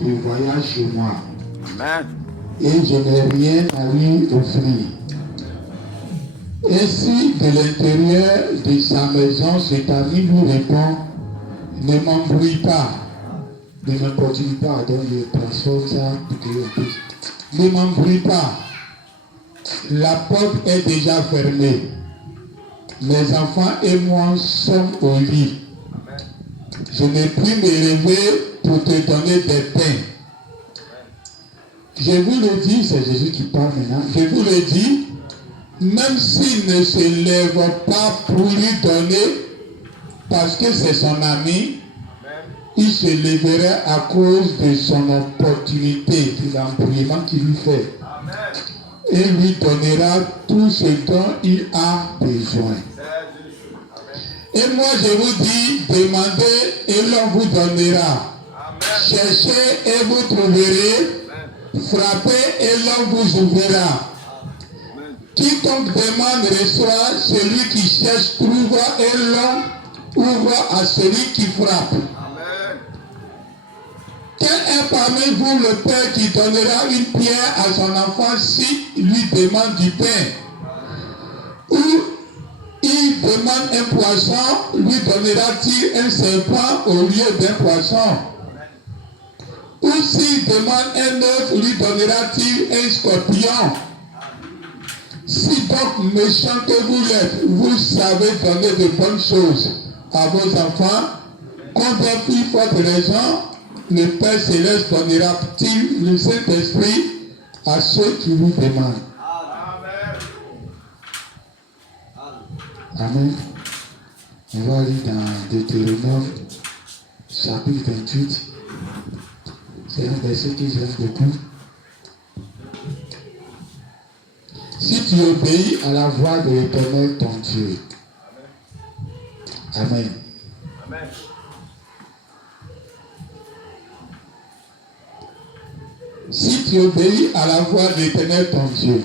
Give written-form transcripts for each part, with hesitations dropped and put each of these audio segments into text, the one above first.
Je voyage chez moi. Amen. Et je n'ai rien à lui offrir. Et si de l'intérieur de sa maison, cet ami lui répond, ne m'embrouille pas, ne m'importune pas, donc je transforme ça pour que on puisse. Ne m'embrouille pas. La porte est déjà fermée. Mes enfants et moi sommes au lit. Je n'ai pu me lever pour te donner des pains. Je vous le dis, c'est Jésus qui parle maintenant. Je vous le dis, même s'il ne se lève pas pour lui donner, parce que c'est son ami, il se lèverait à cause de son opportunité, de l'embrouillement qu'il lui fait. Et lui donnera tout ce dont il a besoin. Et moi je vous dis, demandez et l'on vous donnera. Cherchez et vous trouverez. Frappez et l'on vous ouvrira. Quiconque demande reçoit, celui qui cherche trouve et l'on ouvre à celui qui frappe. Quel est parmi vous le père qui donnera une pierre à son enfant s'il lui demande du pain? Ou il demande un poisson, lui donnera-t-il un serpent au lieu d'un poisson? Ou s'il demande un œuf, lui donnera-t-il un scorpion? Si donc méchant que vous êtes, vous savez donner de bonnes choses à vos enfants, combien plus forte raison le Père Céleste donnera-t-il le Saint-Esprit à ceux qui lui demandent? Amen. On va aller dans Deutéronome, chapitre 28. C'est un verset que j'aime beaucoup. Si tu obéis à la voix de l'Éternel ton Dieu. Amen. Amen. Si tu obéis à la voix de l'Éternel ton Dieu,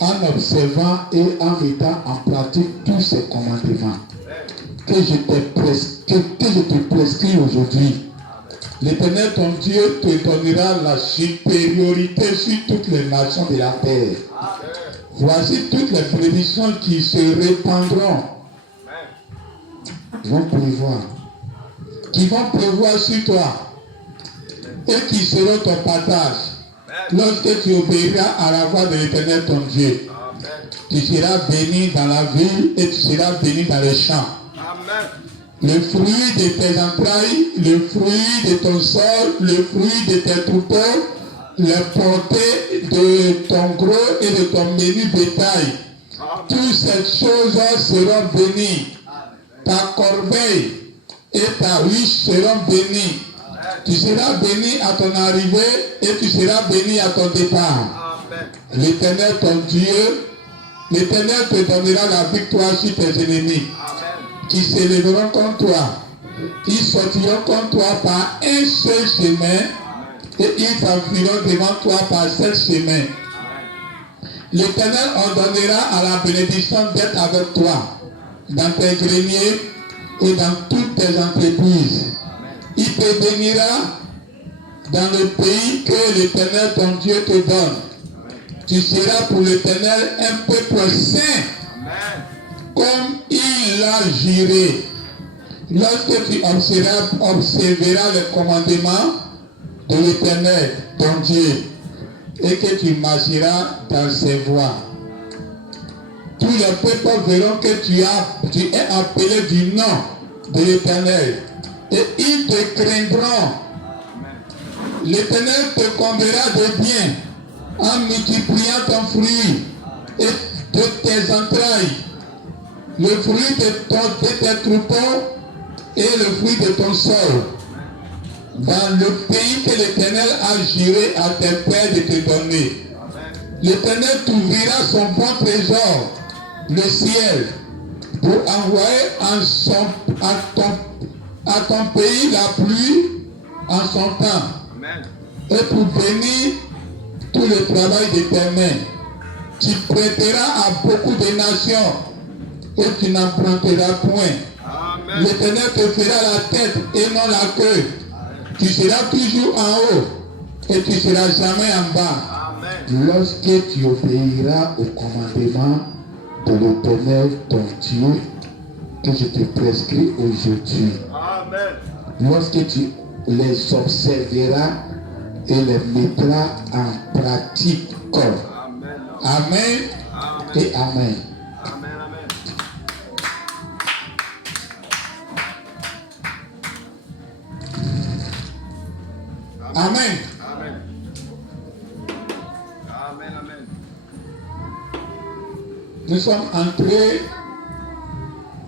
en observant et en mettant en pratique tous ces commandements que je te prescris aujourd'hui, l'Éternel ton Dieu te donnera la supériorité sur toutes les nations de la terre. Voici toutes les prédictions qui se répandront. Qui vont prévoir sur toi et qui seront ton partage. Lorsque tu obéiras à la voix de l'Éternel ton Dieu, tu seras béni dans la ville et tu seras béni dans les champs. Le fruit de tes entrailles, le fruit de ton sol, le fruit de tes troupeaux, les portées de ton gros et de ton menu bétail. Toutes ces choses seront bénies. Ta corbeille et ta ruche seront bénies. Tu seras béni à ton arrivée et tu seras béni à ton départ. L'Éternel ton Dieu, l'Éternel te donnera la victoire sur tes ennemis qui s'élèveront contre toi. Ils sortiront contre toi par un seul chemin et ils s'enfuiront devant toi par 7 chemins. L'Éternel ordonnera à la bénédiction d'être avec toi dans tes greniers et dans toutes tes entreprises. Il te bénira dans le pays que l'Éternel ton Dieu te donne. Tu seras pour l'Éternel un peuple saint, comme il l'a juré. Lorsque tu observeras les commandements de l'Éternel ton Dieu et que tu marcheras dans ses voies, tous les peuples verront que tu es appelé du nom de l'Éternel et ils te craindront. L'Éternel te comblera de bien en multipliant ton fruit et de tes entrailles, le fruit de tes troupeaux et le fruit de ton sol, dans le pays que l'Éternel a juré à tes pères de te donner. L'Éternel t'ouvrira son bon trésor, le ciel, pour envoyer à ton pays la pluie en son temps, et pour bénir tout le travail de tes mains. Tu prêteras à beaucoup de nations et tu n'emprunteras point. L'Éternel te fera la tête et non la queue. Tu seras toujours en haut et tu ne seras jamais en bas. Amen. Lorsque tu obéiras au commandement de l'Éternel, ton Dieu, que je te prescris aujourd'hui. Amen. Lorsque tu les observeras et les mettras en pratique. Amen. Amen et Amen. Amen. Amen. Amen. Amen. Amen. Amen. Nous sommes entrés.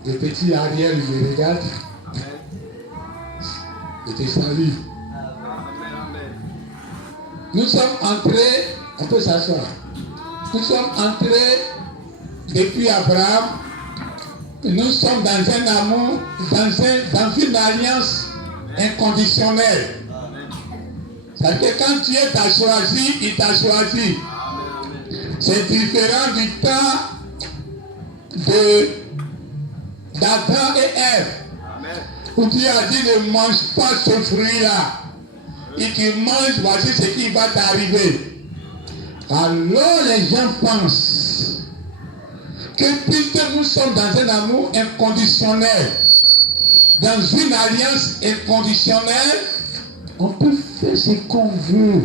Le petit Ariel me regarde. Amen. Je te salue. Amen. Amen. Nous sommes entrés. On peut s'asseoir. Nous sommes entrés depuis Abraham. Nous sommes dans un amour, dans une alliance inconditionnelle. C'est-à-dire que quand Dieu t'a choisi, il t'a choisi. C'est différent du temps d'Adam et Ève. Où Dieu a dit ne mange pas ce fruit-là. Et tu manges, voici ce qui va t'arriver. Alors les gens pensent que puisque nous sommes dans un amour inconditionnel, dans une alliance inconditionnelle, on peut faire ce qu'on veut.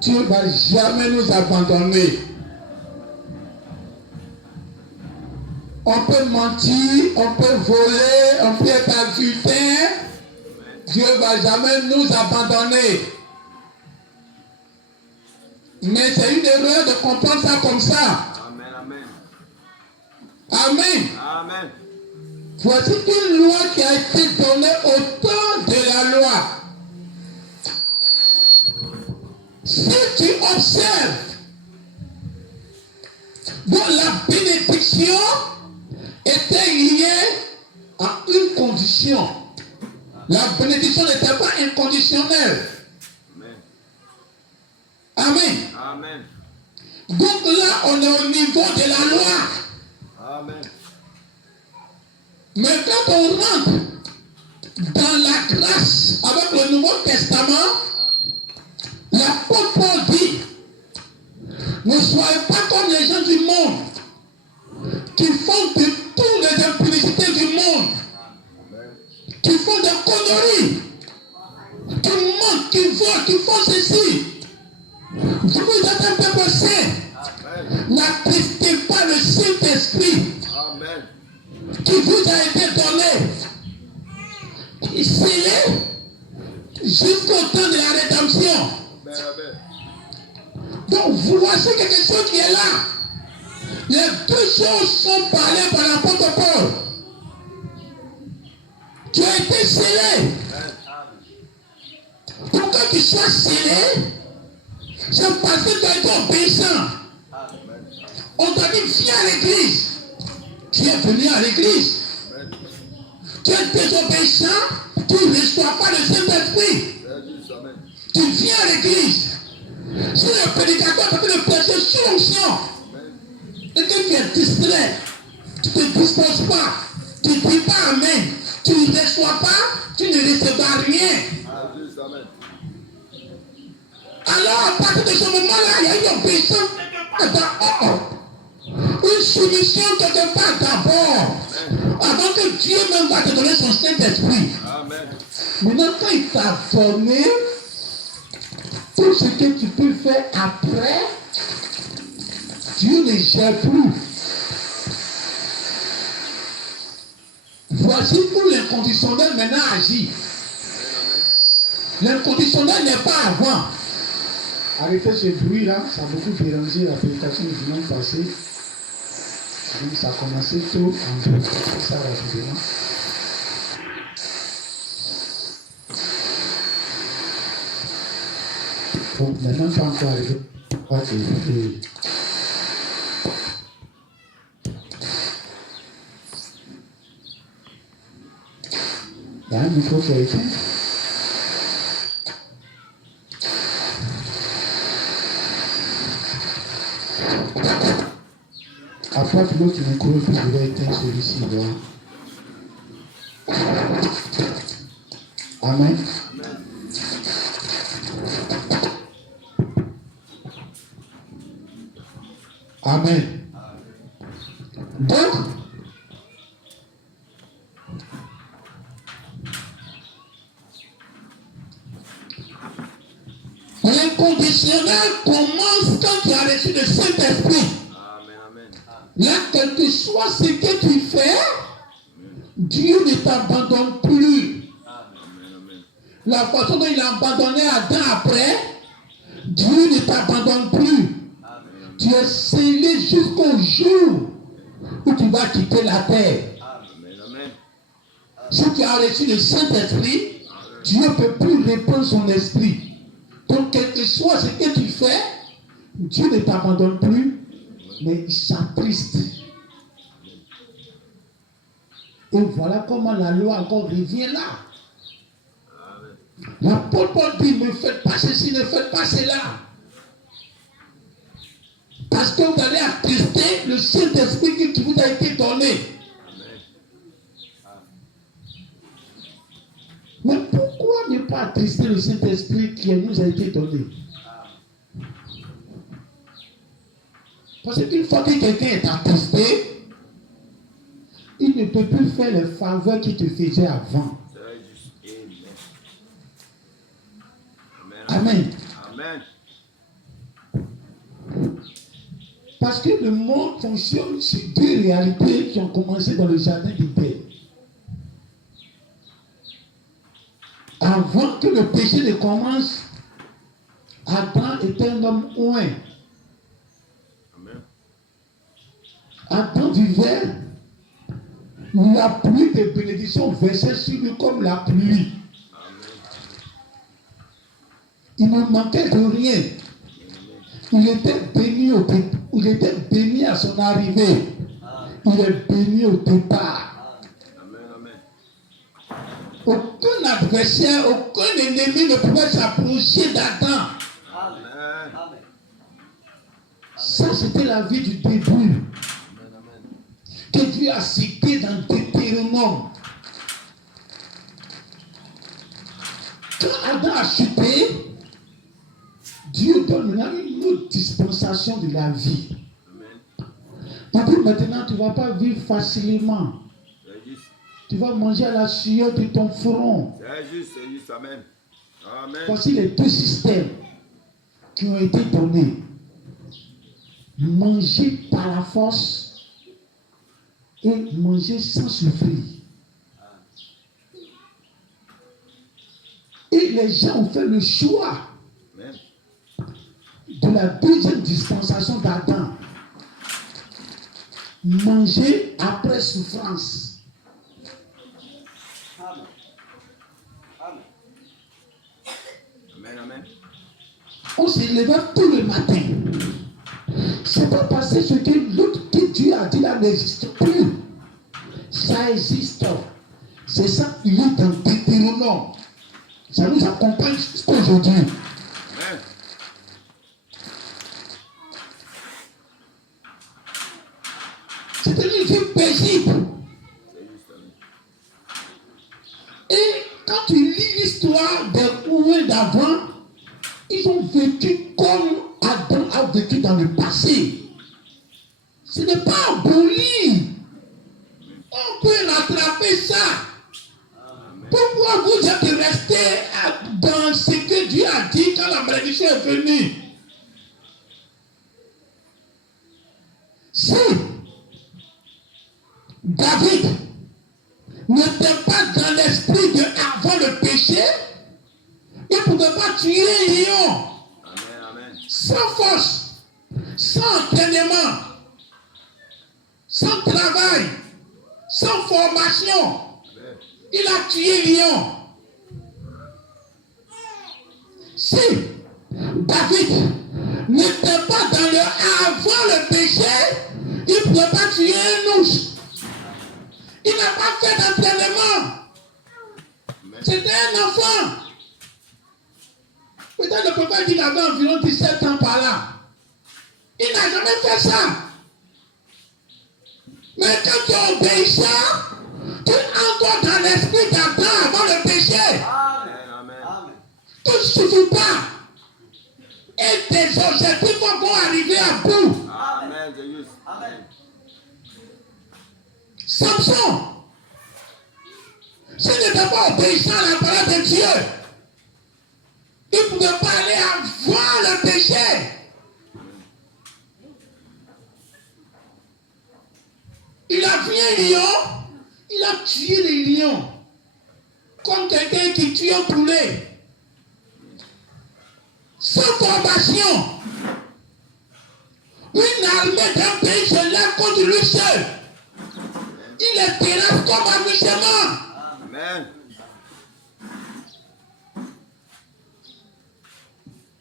Dieu ne va jamais nous abandonner. On peut mentir, on peut voler, on peut être adultère. Dieu ne va jamais nous abandonner. Mais c'est une erreur de comprendre ça comme ça. Amen. Amen. Amen. Voici une loi qui a été donnée au temps de la loi. Si tu observes, donc la bénédiction était liée à une condition. La bénédiction n'était pas inconditionnelle. Amen. Amen. Donc là, on est au niveau de la loi. Amen. Mais quand on rentre dans la grâce avec le Nouveau Testament, l'apôtre Paul dit, ne soyez pas comme les gens du monde qui font de toutes les impudicités du monde, qui font des conneries, qui mentent, qui volent, qui font ceci. Vous êtes un peuple saint. N'attristez pas le Saint-Esprit qui vous a été donné. Scellé jusqu'au temps de la rédemption. Donc voici quelque chose qui est là. Les deux choses sont parlées par l'apôtre Paul. Tu as été scellé. Pour que tu sois scellé, c'est parce que tu as été obéissant. On t'a dit viens à l'église. Tu es venu à l'église. Tu es désobéissant, tu ne reçois pas le Saint-Esprit. Tu viens à l'église. Si le prédicateur peut te prêcher sous l'onction, et que tu es distrait, tu ne te disposes pas, tu ne dis pas Amen, tu ne reçois pas, tu ne recevras rien. Alors à partir de ce moment-là, il y a une obéissance une soumission quelque part d'abord, avant que Dieu même va te donner son Saint-Esprit. Maintenant, quand il t'a formé, tout ce que tu peux faire après, Dieu ne gère plus. Voici où l'inconditionnel maintenant agit. L'inconditionnel n'est pas avant. Arrêtez ce bruit-là, ça a beaucoup dérangé la prédication du dimanche passé. Donc ça a commencé tôt, on va faire ça rapidement. Bon, maintenant pas encore arrivé. Il y a un micro qui a été. Apporte l'autre micro et puis je vais éteindre celui-ci. Amen. Amen. Donc, l'inconditionnel commence quand tu as reçu le Saint-Esprit. Là, quel que soit ce que tu fais, Dieu ne t'abandonne plus. La façon dont il a abandonné Adam après, Dieu ne t'abandonne plus. Tu es scellé jusqu'au jour où tu vas quitter la terre. Si tu as reçu le Saint-Esprit, Dieu ne peut plus répandre son esprit. Donc, quel que soit ce que tu fais, Dieu ne t'abandonne plus, mais il s'attriste. Et voilà comment la loi encore revient là. L'apôtre Paul dit, ne faites pas ceci, ne faites pas cela. Parce que vous allez attrister le Saint-Esprit qui vous a été donné. Mais pourquoi ne pas attrister le Saint-Esprit qui nous a été donné? Parce qu'une fois que quelqu'un est attristé, il ne peut plus faire les faveurs qu'il te faisait avant. Amen. Amen. Parce que le monde fonctionne sur deux réalités qui ont commencé dans le jardin d'Éden. Avant que le péché ne commence, Adam était un homme oint. Adam vivait, la pluie de bénédiction versait sur lui comme la pluie. Il ne manquait de rien. Il était béni à son arrivée. Il est béni au départ. Aucun adversaire, aucun ennemi ne pouvait s'approcher d'Adam. Ça, c'était la vie du début. Que Dieu a cité dans Deutéronome. Quand Adam a chuté, Dieu donne maintenant une autre dispensation de la vie. Il dit maintenant tu ne vas pas vivre facilement. Tu vas manger à la sueur de ton front. C'est juste, amen. Amen. Voici les deux systèmes qui ont été donnés. Manger par la force et manger sans souffrir. Et les gens ont fait le choix de la deuxième dispensation d'Adam. Manger après souffrance. Amen, amen. On se levait tout le matin. C'est pas parce que ce que l'autre que Dieu a dit là n'existe plus. Ça existe. C'est ça, il est dans Deutéronome. Ça nous accompagne jusqu'aujourd'hui. Amen. C'était une vie paisible. Et quand tu lis l'histoire des ouïes d'avant, ils ont vécu comme Adam a vécu dans le passé. Ce n'est pas aboli. On peut rattraper ça. Pourquoi vous êtes resté dans ce que Dieu a dit quand la malédiction est venue? Si David n'était pas dans l'esprit de avant le péché, il ne pouvait pas tuer un lion. Amen, amen. Sans force, sans entraînement, sans travail, sans formation. Il a tué lion. Si David n'était pas dans le avant le péché, il ne pouvait pas tuer un ours. Il n'a pas fait d'entraînement. C'était un enfant. Peut-être le papa dit qu'il avait environ 17 ans par là. Il n'a jamais fait ça. Mais quand tu es obéissant, tu entres dans l'esprit d'Adam avant le péché. tout ne suffit pas. Et tes objectifs vont arriver à bout. Amen. Amen. Samson, s'il n'était pas obéissant à la parole de Dieu, il ne pouvait pas aller avant le péché. Il a vu un lion, il a tué les lions, comme quelqu'un qui tue un poulet. Sans formation, une armée d'un pays se lève contre lui seul. Il est ténèbres comme un musulman. Amen.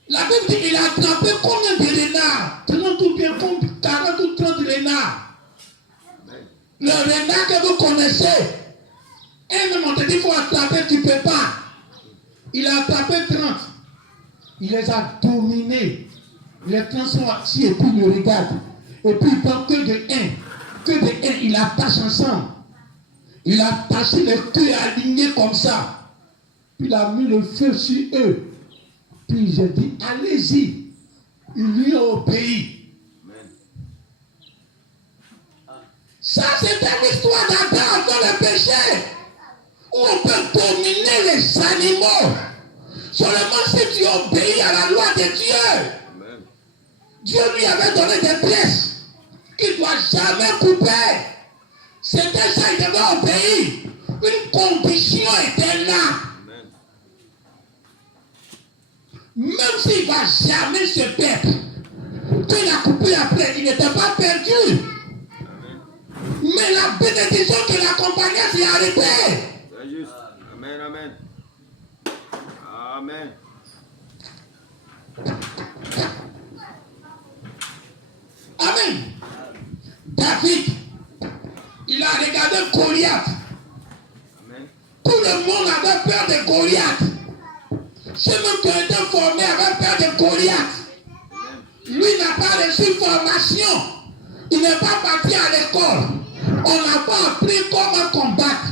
La Bible dit qu'il a attrapé combien de renards? Tenons tout bien, comme 40 ou 30 renards. Le renard que vous connaissez, et même on te dit qu'il faut attraper, tu ne peux pas. Il a attrapé 30. Il les a dominés. Les 30 sont assis et puis ils le regardent. Et puis il prend que de un. Que de un, il attache ensemble. Il a attaché les queues alignées comme ça. Puis il a mis le feu sur eux. Puis j'ai dit, allez-y. Il lui a obéi. Amen. Ça, c'est une histoire d'Adam avant le péché. Où on peut dominer les animaux. Seulement si tu obéis à la loi de Dieu. Amen. Dieu lui avait donné des pièces qu'il ne doit jamais couper. C'était ça, il devait obéir. Une condition était là. Amen. Même s'il ne va jamais se perdre. Qu'il a coupé après, il n'était pas perdu. Amen. Mais la bénédiction qui l'accompagnait s'est arrêtée. C'est juste. Amen. Amen. Amen. Amen. David, il a regardé Goliath. Amen. Tout le monde avait peur de Goliath. Ceux même qui étaient formés avaient peur de Goliath. Amen. Lui n'a pas reçu formation. Il n'est pas parti à l'école. On n'a pas appris comment combattre.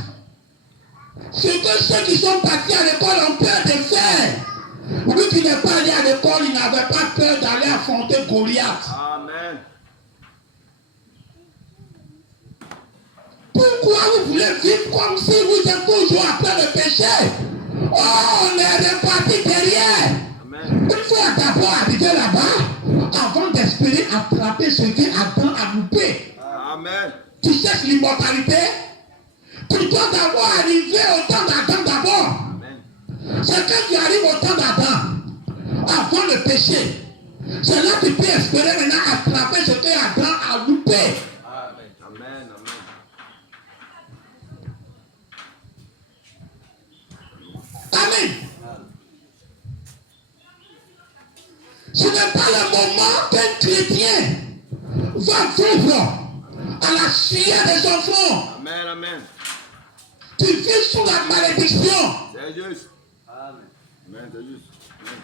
Ce que ceux qui sont partis à l'école ont peur de faire. Lui qui n'est pas allé à l'école, il n'avait pas peur d'aller affronter Goliath. Amen. Pourquoi vous voulez vivre comme si vous êtes toujours après le péché? Oh, on est reparti derrière. Amen. Il faut d'abord arriver là-bas avant d'espérer attraper ce que Adam a loupé. Amen. Tu cherches l'immortalité? Tu dois d'abord arriver au temps d'Adam d'abord. Amen. C'est quand tu arrives au temps d'Adam, avant le péché. C'est là que tu peux espérer maintenant attraper ce que Adam a loupé. Amen. Amen. Amen. Ce n'est pas le moment qu'un chrétien va vivre à la sueur de son front. Amen. Amen. Tu vis sous la malédiction. C'est juste. Amen. Amen. C'est juste. Amen.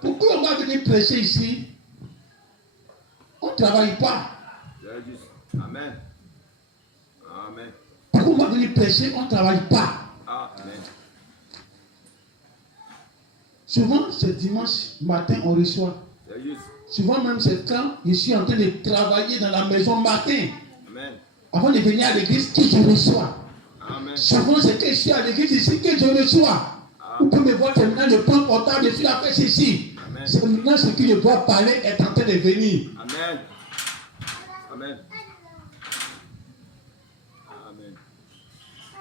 Pourquoi on va venir prêcher ici? On ne travaille pas. C'est juste. Amen. Amen. Pourquoi on va venir prêcher? On ne travaille pas. Amen. Souvent, c'est dimanche matin, on reçoit. C'est juste. Souvent même, c'est quand je suis en train de travailler dans la maison matin. Amen. Avant de venir à l'église, que je reçois. Amen. Souvent, c'est que je suis à l'église ici que je reçois. Vous pouvez me voir terminant le plan portable, je suis la fête ici. Amen. C'est maintenant ce que je dois parler est en train de venir. Amen. Amen. Amen.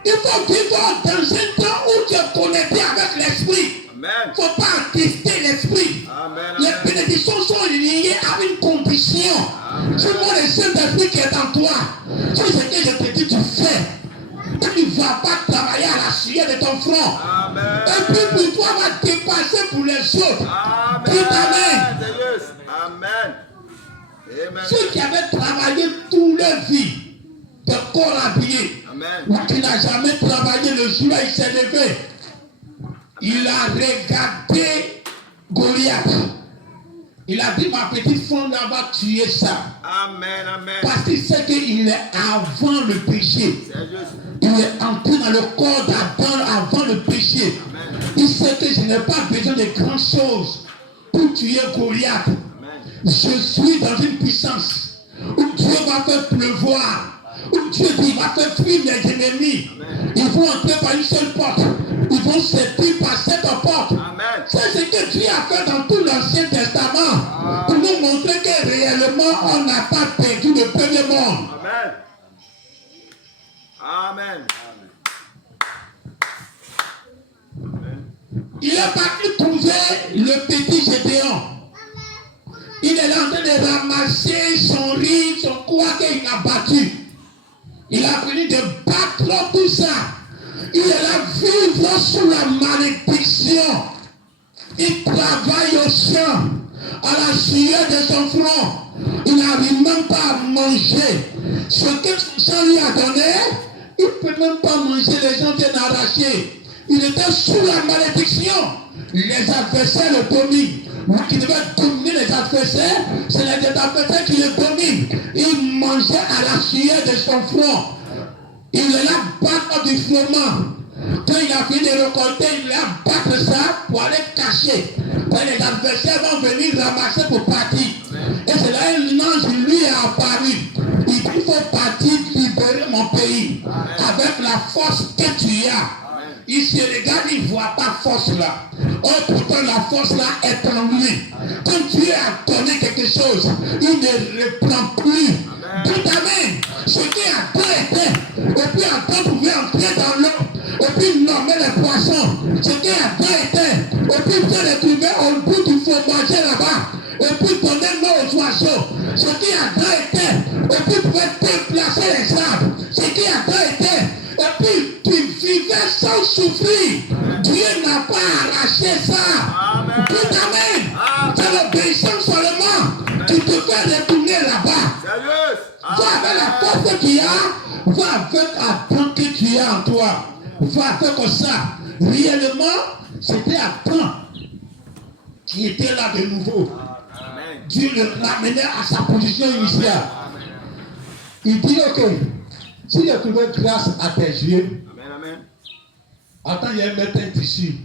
Il faut vivre dans un temps où tu es connecté avec l'esprit. Amen. Il ne faut pas attrister l'esprit. Amen. Les Amen. bénédictions sont liées à une condition. Si moi, le Saint-Esprit qui est en toi, c'est ce que je te dis, tu fais. Tu ne vas pas travailler à la sueur de ton front. Amen. Et puis pour toi, va dépasser pour les autres. Amen. Dites Amen. C'est juste. Amen. Amen. Ceux qui avaient travaillé toute leur vie, de corps habillé, Amen. ou qui n'a jamais travaillé le jour où il s'est levé, il a regardé Goliath. Il a dit, ma petite femme va tuer ça. Amen, amen. Parce qu'il sait qu'il est avant le péché. C'est juste. Il est entré dans le corps d'Adam avant le péché. Amen. Il sait que je n'ai pas besoin de grandes choses pour tuer Goliath. Amen. Je suis dans une puissance où Dieu va faire pleuvoir, où Dieu dit, va faire fuir les ennemis. Amen. Ils vont entrer par une seule porte. Ils vont sortir par cette porte. Amen. C'est ce que Dieu a fait dans tout l'Ancien Testament pour nous montrer que réellement on n'a pas perdu le premier monde. Amen. Amen. Amen. Il est parti trouver le petit Gédéon. Il est là en train de ramasser son riz, son quoi qu'il a battu. Il a fini de battre tout ça. Il est là vivre sous la malédiction. Il travaille au champ, à la sueur de son front. Il n'arrive même pas à manger. Ce que son sang lui a donné, il ne peut même pas manger. Les gens viennent arracher. Il était sous la malédiction. Les adversaires le dominent. Lui qui devait dominer les adversaires, c'est les adversaires qui le dominent. Il mangeait à la sueur de son front. Il est là battre du froment. Quand il a fini de récolter, il est là battre ça pour aller cacher. Quand les adversaires vont venir ramasser pour partir. Et c'est là un ange lui est apparu. Il dit, il faut partir libérer mon pays. Avec la force que tu as. Il se regarde, il ne voit pas force là. Oh, pourtant la force là est en lui. Quand Dieu a donné quelque chose, il ne reprend plus. Tout amen. Ce qui a été, et puis Adam pouvait entrer dans l'eau, et puis nommer les poissons. Ce qui a été, et puis se retrouver au bout du fromager là-bas, et puis donner l'eau aux oiseaux. Ce qui a été, et puis pouvait déplacer les arbres. Ce qui a été, et puis tu vivais sans souffrir. Dieu n'a pas arraché ça. Amen. Tout amen. C'est l'obéissance seulement qui te fait retourner là-bas. Sérieux. Va avec la force que tu as, va avec Adam que tu as en toi. Va avec ça. Réellement, c'était Adam qui était là de nouveau. Amen. Dieu le ramenait à sa position initiale. Il dit, ok, s'il a trouvé grâce à tes yeux, Amen, amen. attends, il y a un mettre un tissu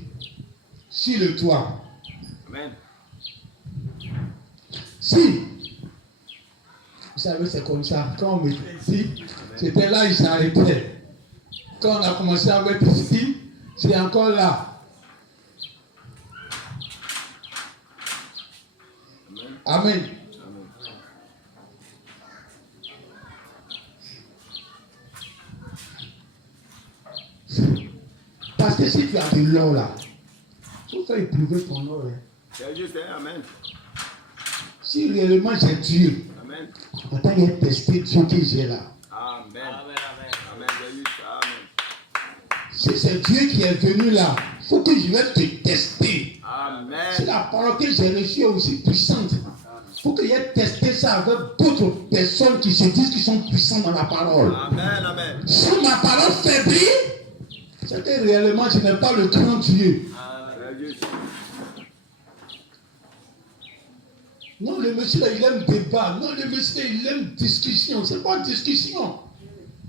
sur le toit. Amen. Si, vous savez, c'est comme ça. Quand on mettait ici, c'était là, il s'arrêtait. Quand on a commencé à mettre ici, c'est encore là. Amen. Parce que si tu as de l'or là, il faut faire éprouver ton or. Hein. C'est juste, amen. Si réellement j'ai Dieu, Amen. attends, il y a testé Dieu que j'ai là. Amen. Amen. Amen. C'est juste, amen. Si c'est Dieu qui est venu là, il faut que je vais te tester. Amen. C'est la parole que j'ai reçue aussi puissante. Il faut que j'ai testé ça avec d'autres personnes qui se disent qu'ils sont puissants dans la parole. Amen. Amen. Si ma parole faiblit, c'est que réellement je n'ai pas le grand Dieu. C'est juste. Non, le monsieur là, il aime débat. Non, le monsieur là, il aime discussion. C'est pas discussion.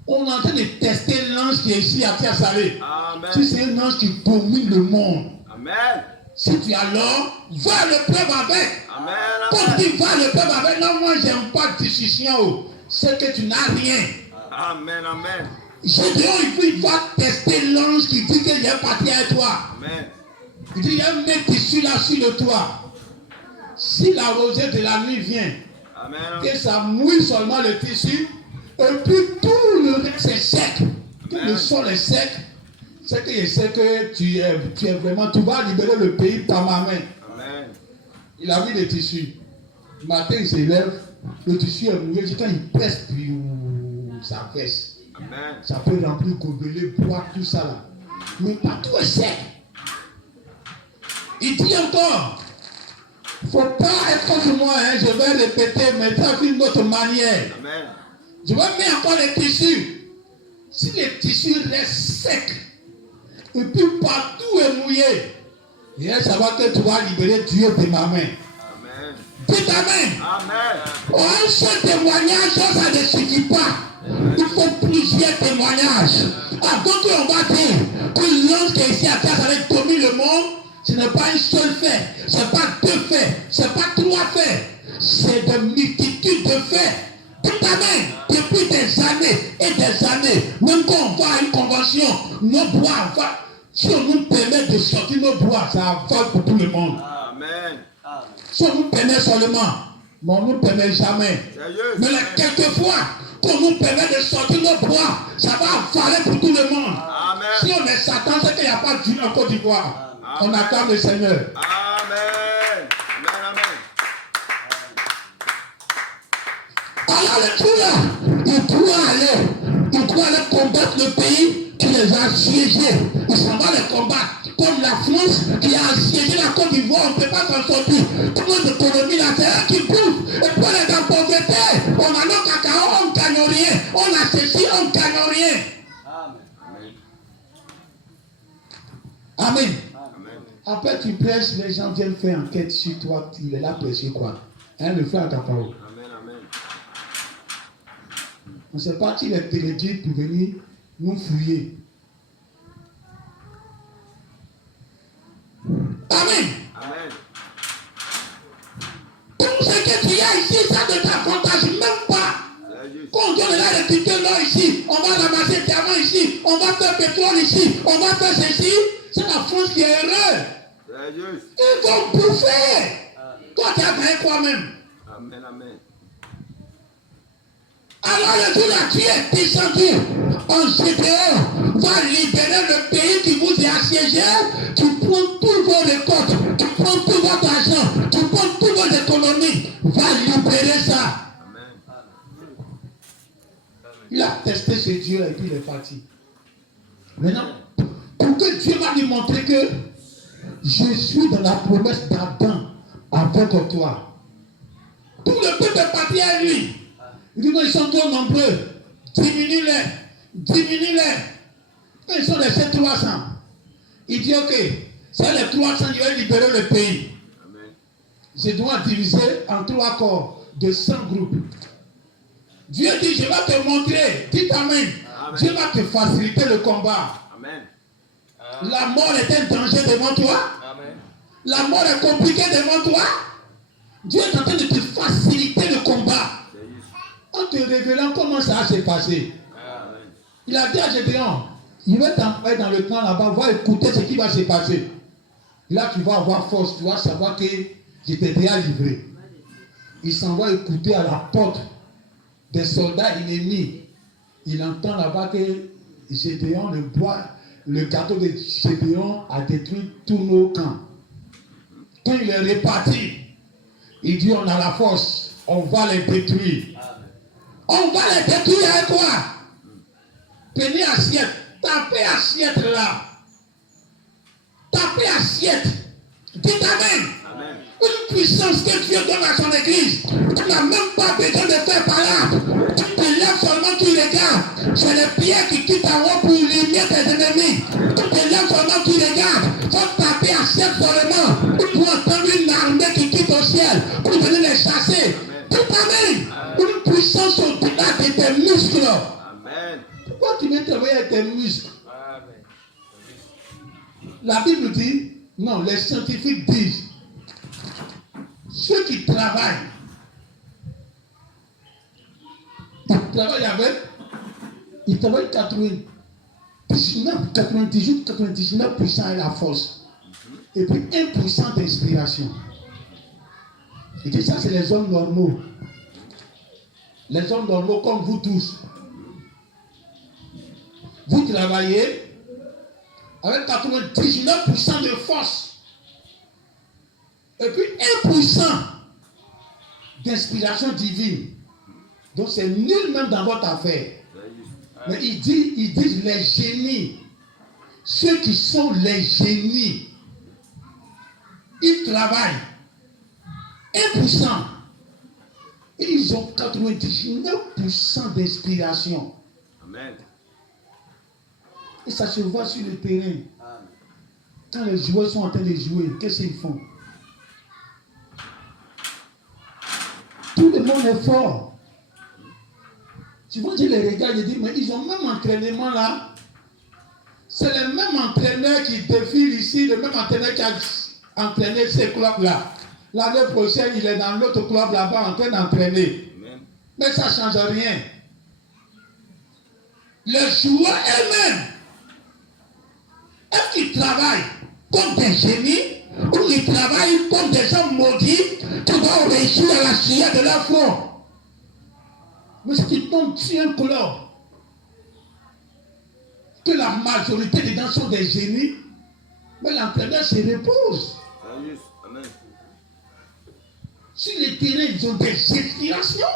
On est en train de tester l'ange qui est ici à Tiasalé. Amen. Si c'est un ange qui domine le monde, Amen. si tu as l'or, va le peuple avec. Amen. Quand tu vas le peuple avec, non, moi j'aime pas de discussion. C'est que tu n'as rien. Amen. Amen. Gédéon, il va tester l'ange qui dit qu'il est parti avec toi. Amen. Il dit, il y a un mec tissu là sur le toit. Si la rosée de la nuit vient, Amen. que ça mouille seulement le tissu, et puis tout le reste est sec. Que le sol est sec, c'est que je sais que tu es vraiment, tu vas libérer le pays par ma main. Amen. Il a mis le tissu. Le matin, il se lève, le tissu est mouillé. Quand il presse, puis ça veste. Amen. Ça peut remplir gobelet, boire, tout ça là. Mais partout est sec. Il dit encore, il ne faut pas être contre moi, hein. Je vais répéter, mais d'une autre manière. Amen. Je vais mettre encore les tissus. Si les tissus restent secs, et puis partout est mouillé, et elle savoir que tu vas libérer Dieu de ma main. Amen. Dites Amen. Amen. Un seul témoignage, ça ne suffit pas. Il faut plusieurs témoignages. Avant qu'on va dire que l'ange qui est ici à terre, ça va dominer le monde, ce n'est pas un seul fait, ce n'est pas deux faits, ce n'est pas trois faits, c'est de multitudes de faits. Tout Amen. Depuis des années et des années, même quand on va à une convention, nos bois, si on nous permet de sortir nos bois, ça va pour tout le monde. Amen. Si on nous permet seulement, mais on ne nous permet jamais. Mais quelquefois, qu'on nous permet de sortir nos bois, ça va avaler pour tout le monde. Amen. Si on est Satan, c'est qu'il n'y a pas de Dieu en Côte d'Ivoire. On acclame le Seigneur. Amen. Amen. Alors le tout là, il doit aller combattre le pays qui les a assiégés. Il s'en va les combattre. Comme la France qui a assiégé la Côte d'Ivoire, on ne peut pas s'en sortir. Tout le monde d'économie là, c'est eux qui bouffent. Et puis on est dans la pauvreté. On a nos cacao, on ne gagne rien. On a ceci, on ne gagne rien. Amen. Après tu prêches, les gens viennent faire enquête sur toi. Il est là prêché quoi? Hein, le frère Cacao. On ne sait pas qui est télédié pour venir nous fouiller. Amen. Amen. Tout ce que tu as ici, ça ne t'avantage même pas. Quand on donne là le titre là ici, on va ramasser diamant ici, on va faire pétrole ici, on va faire ceci. C'est la France qui est heureuse. Ils vont bouffer. Toi, tu as gagné quoi même? Amen. Amen. Alors le jour là, tu es descendu en Gédéon, va libérer le pays qui vous est assiégé. Tu prends tous vos récoltes, tu prends tout votre argent, tu prends toutes vos économies, va libérer ça. Amen. Il a testé ce Dieu et puis il est parti. Maintenant, pour que Dieu va lui montrer que je suis dans la promesse d'Adam avec toi. Tout le peuple est parti à lui. Il dit non, ils sont trop nombreux. Diminue-les. Diminue-les. Quand ils sont restés 300. Il dit ok, c'est les 300 qui vont libérer le pays. Amen. Je dois diviser en 3 corps de 100 groupes. Dieu dit, je vais te montrer. Dites Amen. Amen. Dieu va te faciliter le combat. Amen. La mort est un danger devant toi. Amen. La mort est compliquée devant toi. Dieu est en train de te faciliter le combat. En te révélant comment ça s'est passé. Amen. Il a dit à Gédéon, il va t'envoyer dans le camp là-bas, va écouter ce qui va se passer. Là, tu vas avoir force, tu vas savoir que je t'ai déjà livré. Il s'en va écouter à la porte des soldats ennemis. Il entend là-bas que Gédéon, le gâteau de Gédéon a détruit tous nos camps. Quand il est reparti, il dit on a la force, on va les détruire. On va les détruire avec quoi? Prenez assiette, tapez assiette là. Tapez assiette. Dites Amen. Amen. Une puissance que Dieu donne à son église. Tu n'as même pas besoin de faire parade. Tu te lèves seulement, tu regardes. C'est les pierres qui quittent en haut pour éliminer tes ennemis. Tu te lèves seulement, tu regardes. Faut taper assiette seulement. Pour entendre une armée qui quitte au ciel. Pour venir les chasser. Tout Amen. Une puissance au-delà de tes muscles. Amen. Pourquoi tu viens travailler avec tes muscles? Amen. La Bible dit, non, les scientifiques disent, ceux qui travaillent, ils travaillent 99% à la force. Et puis 1% d'inspiration. Et dit ça, c'est les hommes normaux. Les hommes normaux comme vous tous. Vous travaillez avec 99% de force. Et puis 1% d'inspiration divine. Donc c'est nul même dans votre affaire. Mais ils disent les génies. Ceux qui sont les génies. Ils travaillent. 1%. Et ils ont 99% d'inspiration. Amen. Et ça se voit sur le terrain. Quand les joueurs sont en train de jouer, qu'est-ce qu'ils font? Tout le monde est fort. Souvent, je les regarde et dis, mais ils ont même entraînement là. C'est le même entraîneur qui défile ici, le même entraîneur qui a entraîné ces clubs-là. L'année prochaine, il est dans l'autre club là-bas en train d'entraîner. Mais ça ne change rien. Les joueurs eux-mêmes, est-ce qu'ils travaillent comme des génies ou ils travaillent comme des gens maudits qui vont réussir à la sueur de leur front? Mais ce qui tombe sur un club, que la majorité des gens sont des génies, mais l'entraîneur se repose. Amen. Sur les terrains, ils ont des inspirations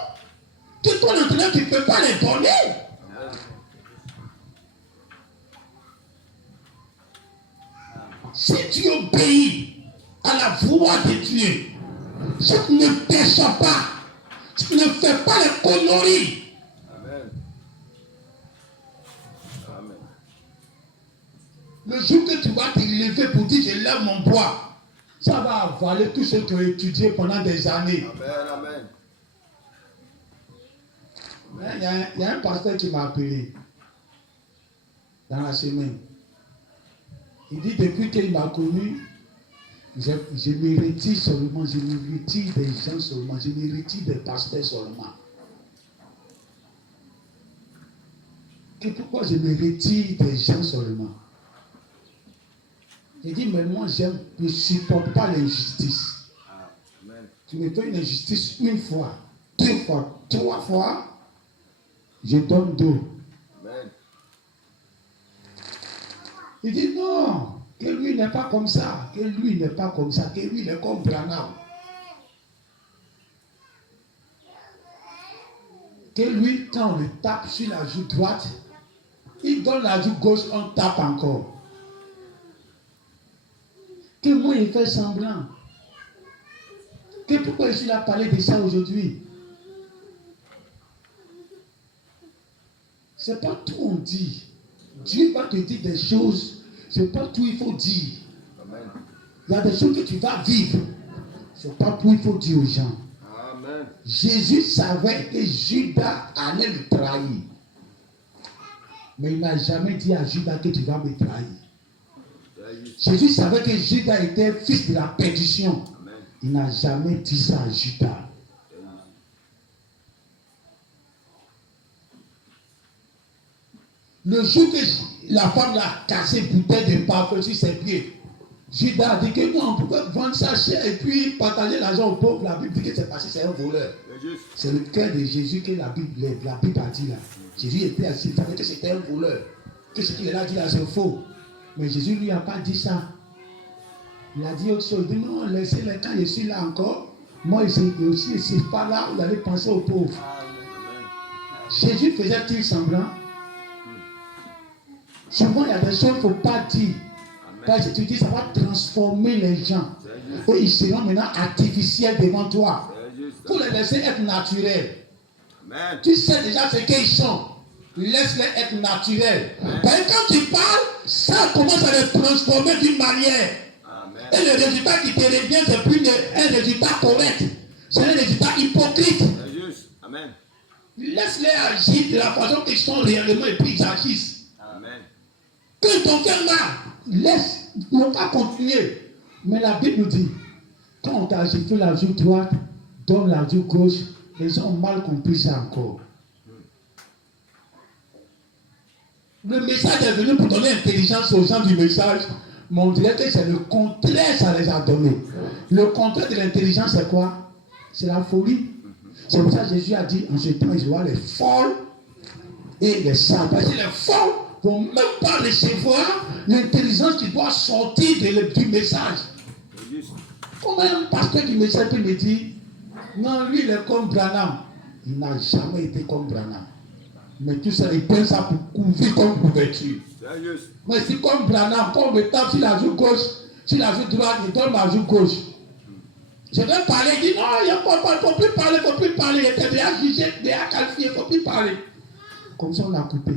que ton entraîneur, tu ne peux pas les donner. Si tu obéis à la voix de Dieu, si tu ne péches pas, si tu ne fais pas les conneries, Amen. Amen. Le jour que tu vas te lever pour dire je lève mon poids, ça va avaler tout ce que tu as étudié pendant des années. Amen. Amen. Il y a un pasteur qui m'a appelé dans la semaine. Il dit depuis qu'il m'a connu, je me retire seulement, je me retire des gens seulement, je me retire des pasteurs seulement. Et pourquoi je me retire des gens seulement? Il dit, mais moi je ne supporte pas l'injustice. Amen. Tu me fais une injustice une fois, deux fois, trois fois, je donne dos. Amen. Il dit non, que lui n'est pas comme ça, que lui n'est pas comme ça, que lui il est comme Branham. Que lui, quand on le tape sur la joue droite, il donne la joue gauche, on tape encore. Que moi il fait semblant. Que pourquoi je suis là à parler de ça aujourd'hui? C'est pas tout on dit. Dieu va te dire des choses, c'est pas tout il faut dire. Amen. Il y a des choses que tu vas vivre, c'est pas tout il faut dire aux gens. Amen. Jésus savait que Judas allait le trahir. Mais il n'a jamais dit à Judas que tu vas me trahir. Jésus savait que Judas était fils de la perdition. Amen. Il n'a jamais dit ça à Judas. Le jour que la femme l'a cassé bouteille de parfum sur ses pieds, Judas a dit que non, on pouvait vendre ça cher et puis partager l'argent aux pauvres. La Bible dit que c'est parce que c'est un voleur. C'est le cœur de Jésus que la Bible a dit là. Jésus était assis, il savait que c'était un voleur. Que ce qu'il a dit là, c'est faux. Mais Jésus lui a pas dit ça. Il a dit autre chose. Il dit non, laissez-les quand je suis là encore. Moi aussi, je ne suis pas là, vous allez penser aux pauvres. Jésus faisait-il semblant? Souvent, il y a des choses qu'il ne faut pas dire. Parce que tu dis, ça va transformer les gens. Et ils seront maintenant artificiels devant toi. Il faut les laisser être naturels. Amen. Tu sais déjà ce qu'ils sont. Laisse-les être naturels. Parce que quand tu parles, ça commence à les transformer d'une manière. Amen. Et le résultat qui te revient, c'est plus un résultat correct. C'est un résultat hypocrite. Amen. Laisse-les agir de la façon qu'ils sont réellement et puis ils agissent. Amen. Quand ils t'ont fait mal, laisse, ils ne vont pas continuer. Mais la Bible nous dit, quand on t'a agité la joue droite, donne la joue gauche, les gens ont mal compris ça encore. Le message est venu pour donner intelligence aux gens du message, mais on dirait que c'est le contraire, ça les a donné. Le contraire de l'intelligence, c'est quoi? C'est la folie. C'est pour ça que Jésus a dit, en ce temps, il y aura les folles et les sages. Parce que les folles ne vont même pas recevoir l'intelligence qui doit sortir du message. Comment un pasteur du message peut me dire, non, lui il est comme Branham. Il n'a jamais été comme Branham. Mais tout ça, il prend ça pour couvrir comme couverture. Mais c'est comme Branham, quand on me tape sur la joue gauche, sur la joue droite, il donne ma joue gauche. Je vais parler, il dit non, il ne faut plus parler, il ne faut plus parler. Il était déjà jugé, déjà qualifié, il ne faut plus parler. Comme ça, on l'a coupé.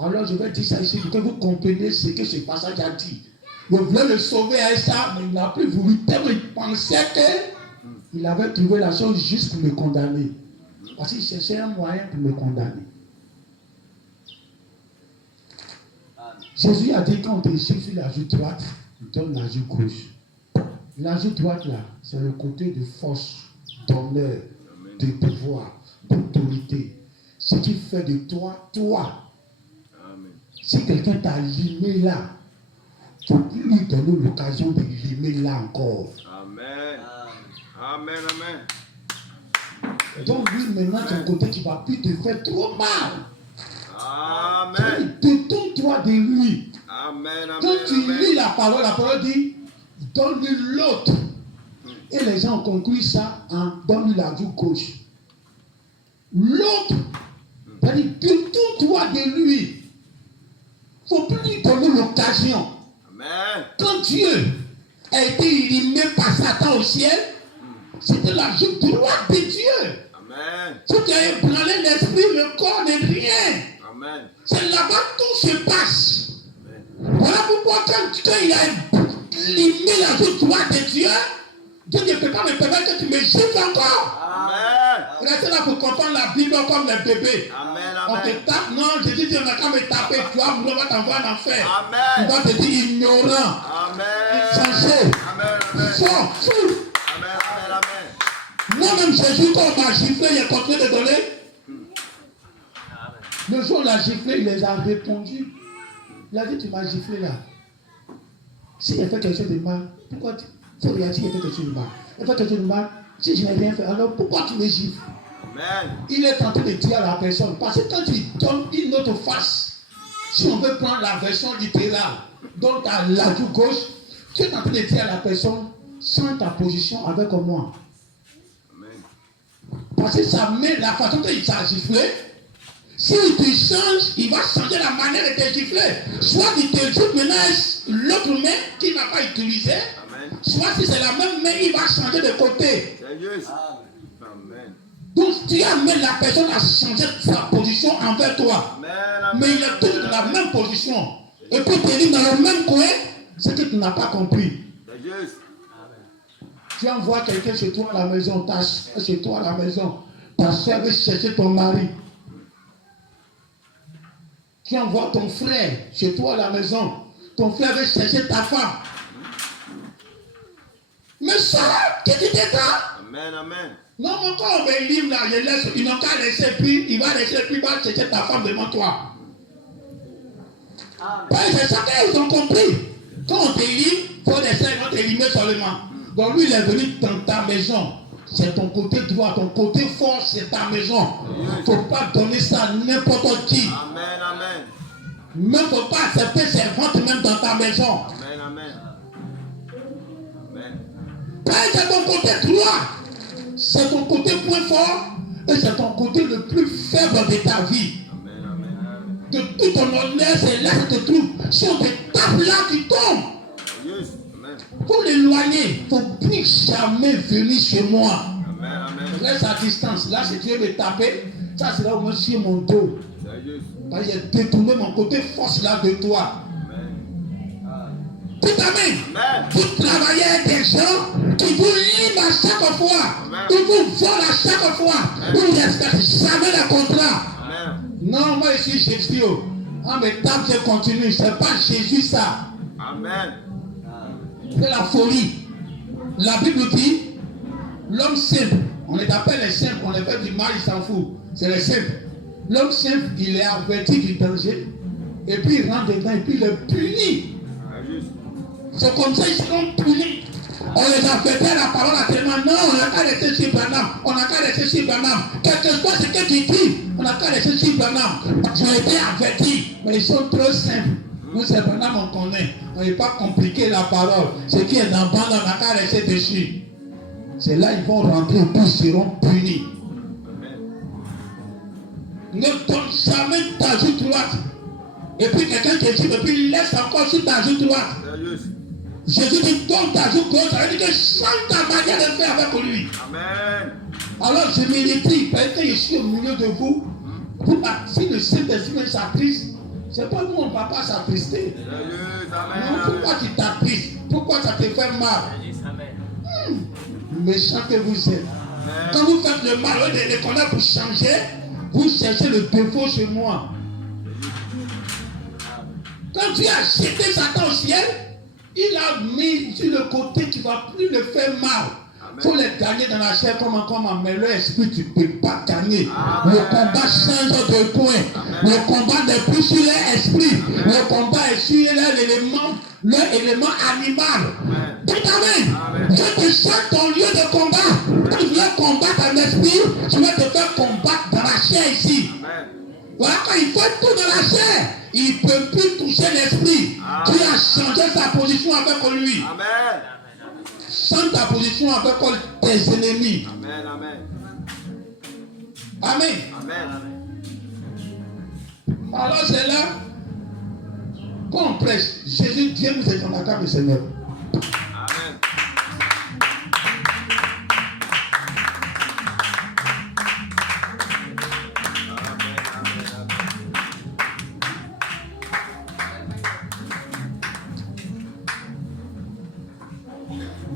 Alors je vais dire ça ici pour que vous compreniez ce que ce passage a dit. Je voulais le sauver à ça, mais il n'a plus voulu tellement il pensait que Il avait trouvé la chose juste pour me condamner. Parce qu'il cherchait un moyen pour me condamner. Jésus a dit quand on te chiffre sur la joue droite, il donne la joue gauche. La joue droite là, c'est le côté de force, d'honneur, de pouvoir, d'autorité. Ce qui fait de toi, toi. Amen. Si quelqu'un t'a limé là, il ne faut plus lui donner l'occasion de limer là encore. Amen. Amen. Amen. Donc lui, maintenant, ton côté, tu ne vas plus te faire trop mal. Amen. Détourne-toi de lui. Amen. Quand Amen. tu Amen. lis la parole dit, donne-lui l'autre. Et les gens ont conclu ça en donne-lui la joue gauche. L'autre, c'est-à-dire, détourne-toi de lui. Il ne faut plus lui donner l'occasion. Amen. Quand Dieu a été éliminé par Satan au ciel, c'était la joue droite de Dieu. Amen. Si tu as ébranlé l'esprit, le corps n'est rien. Amen. C'est là-bas que tout se passe. Amen. Voilà pourquoi quand il a éliminé la joue droite de Dieu, Dieu ne peut pas me permettre que tu me gifles encore. Amen. Restez là pour comprendre la Bible comme les bébés. Amen. On te Amen. tape, non, Jésus dit on n'a qu'à me taper, tu vas mourir, on va t'envoyer en enfer. On Amen. va te dire ignorant, Amen. censé, Amen. Amen. fort, fou. Amen. Amen. Amen. Moi-même, Jésus, quand on m'a giflé, il a continué de donner. Le jour où il a giflé, il les a répondu. Il a dit, tu m'as giflé là. S'il a fait quelque chose de mal, pourquoi tu... Il faut réagir, il a fait quelque chose de mal. Il a fait quelque chose de mal. Si je n'ai rien fait, alors pourquoi tu me gifles? Amen. Il est tenté de dire à la personne. Parce que quand tu donnes une autre face, si on veut prendre la version littérale, donc à la joue gauche, tu es tenté de dire à la personne, sans ta position avec moi. Amen. Parce que ça met la façon dont il t'a giflé. S'il te change, il va changer la manière de te gifler. Soit il te dit maintenant l'autre main qu'il n'a pas utilisée, Amen. soit si c'est la même main, il va changer de côté. C'est juste. Amen. Donc tu amènes la personne à changer sa position envers toi. Amen. Mais il est toujours dans la même position. Et puis tu es dans le même coin, c'est que tu n'as pas compris. C'est juste. Tu envoies quelqu'un chez toi à la maison, ta soeur chez toi à la maison, ta soeur veut chercher ton mari. Tu envoies ton frère chez toi à la maison, ton frère veut chercher ta femme. Mais ça, qu'est-ce que tu t'étends? Amen. Amen. Non, mon corps, ben, il là, je laisse, ils n'ont qu'à laisser, puis il va laisser, puis il va chercher ta femme devant toi. C'est ça qu'ils ont compris. Quand on t'élime, il faut laisser, ils vont t'éliminer seulement. Donc lui, il est venu dans ta maison. C'est ton côté droit, ton côté fort, c'est ta maison. Il ne faut pas donner ça à n'importe qui. Amen. Amen. Même il ne faut pas accepter ses ventes même dans ta maison. Amen. Amen. Amen. C'est ton côté droit. C'est ton côté point fort. Et c'est ton côté le plus faible de ta vie. Amen. Amen. De tout ton honneur, c'est là que tu te trouves. Si on te tape là, tu tombes. C'est juste. Amen. Pour l'éloigner, il ne faut plus jamais venir chez moi. Amen. Amen. Reste à distance. Là, si tu veux me taper, ça c'est là où moi je suis mon dos. C'est juste. Parce que j'ai détourné mon côté force là de toi. Amen. Tout amen. Amen. Vous travaillez avec des gens qui vous liment à chaque fois. Amen. Ils vous volent à chaque fois. Vous ne respectez jamais le contrat. Amen. Non, moi je suis Jésus. Ah, mais tant que je continue, c'est pas Jésus ça. Amen. C'est la folie. La Bible dit, l'homme simple, on les appelle les simples, on les fait du mal, il s'en fout. C'est les simples. L'homme simple, il est averti du danger, et puis il rentre dedans, et puis il est puni. C'est juste. C'est comme ça, ils seront punis. On les a fait la parole à tellement, non, on n'a qu'à laisser sur Branham, on n'a qu'à laisser sur Branham. Quel que soit ce que tu dis, on n'a qu'à laisser sur Branham. Ils ont été avertis, mais ils sont trop simples. Nous, c'est Branham, on connaît. On n'est pas compliqué la parole. Ce qui est dans Branham, on n'a qu'à laisser dessus. C'est là ils vont rentrer, tous seront punis. Amen. Ne donne jamais ta joue droite. Et puis quelqu'un te dit, et puis laisse encore sur ta joue droite. C'est juste. Jésus dit, donne ta joue gauche. Ça veut dire que change ta manière de faire avec lui. Amen. Alors je m'irrite, parce que je suis au milieu de vous. Si le Saint-Esprit s'attriste, c'est pas nous, on ne va pas s'attrister. C'est juste. Non, Amen. pourquoi tu t'attristes? Pourquoi ça te fait mal? méchant que vous êtes. Quand vous faites le mal, au lieu de reconnaître pour changer, vous cherchez le défaut chez moi. Quand Dieu a jeté Satan au ciel, il a mis sur le côté qui ne va plus le faire mal. Il faut les gagner dans la chair comme mais l'esprit, tu ne peux pas gagner. Le combat change de coin. Le combat n'est plus sur l'esprit. Le combat est sur l'élément animal. Tout amen. Je te change ton lieu de combat. Quand je vais combattre en esprit, je vais te faire combattre dans la chair ici. Voilà, quand il fait tout dans la chair, il ne peut plus toucher l'esprit. Tu as changé sa position avec lui. Amen. Change ta position avec tes ennemis. Amen. Amen. Amen. Amen. Alors c'est là qu'on prêche. Jésus, Dieu nous est en accord, le Seigneur. Amen.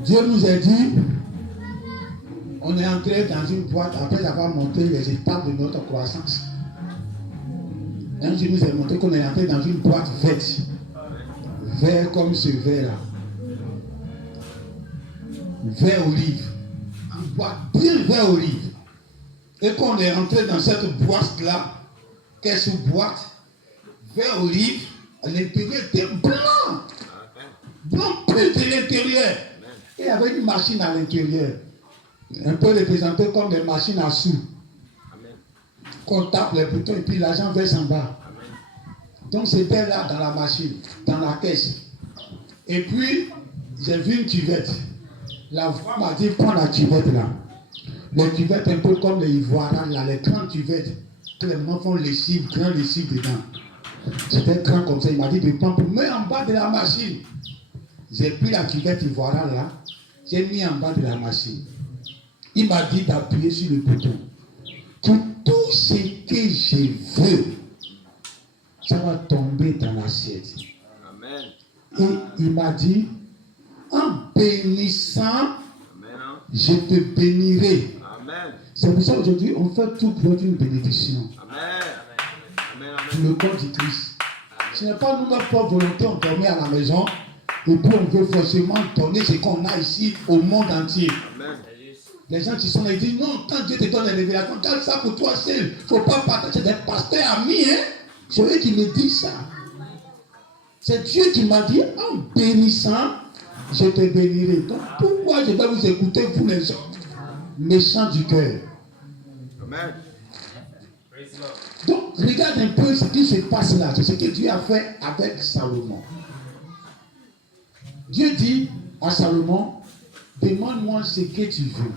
Dieu nous a dit, on est entré dans une boîte après avoir monté les étapes de notre croissance. Un jour, nous a montré qu'on est entré dans une boîte verte. Vert comme ce verre-là. Vert olive. Une boîte bien vert olive. Et qu'on est entré dans cette boîte-là, qu'est-ce que boîte? Vert olive, à l'intérieur était blanc. Blanc plus de l'intérieur. Et il y avait une machine à l'intérieur, un peu représentée comme des machines à sous. Qu'on tape les boutons et puis l'argent verse en bas. Donc c'était là dans la machine, dans la caisse. Et puis, j'ai vu une cuvette. La voix m'a dit, prends la cuvette là. Les cuvettes un peu comme les Ivoiriens, là, les grandes cuvettes. Que les mamans font lessive, grand lessive dedans. C'était grand comme ça. Il m'a dit de prendre, mets en bas de la machine. J'ai pris la cuvette ivoirienne là, j'ai mis en bas de la machine. Il m'a dit d'appuyer sur le bouton. Pour tout ce que je veux, ça va tomber dans l'assiette. Amen. Et il m'a dit, en bénissant, je te bénirai. Amen. C'est pour ça qu'aujourd'hui, on fait tout pour être une bénédiction. Amen. Pour le corps du Christ. Ce n'est pas nous, notre propre volonté, on dormait à la maison. Et puis on veut forcément donner ce qu'on a ici au monde entier. Amen. Les gens qui sont là, ils disent non, quand Dieu te donne les révélations, garde ça pour toi seul. Il ne faut pas partager des pasteurs amis. C'est eux qui me disent ça. C'est Dieu qui m'a dit, en bénissant, je te bénirai. Donc pourquoi je vais vous écouter, vous les hommes méchants du cœur? Amen. Donc regarde un peu ce qui se passe là. C'est ce que Dieu a fait avec Salomon. Dieu dit à Salomon, demande-moi ce que tu veux.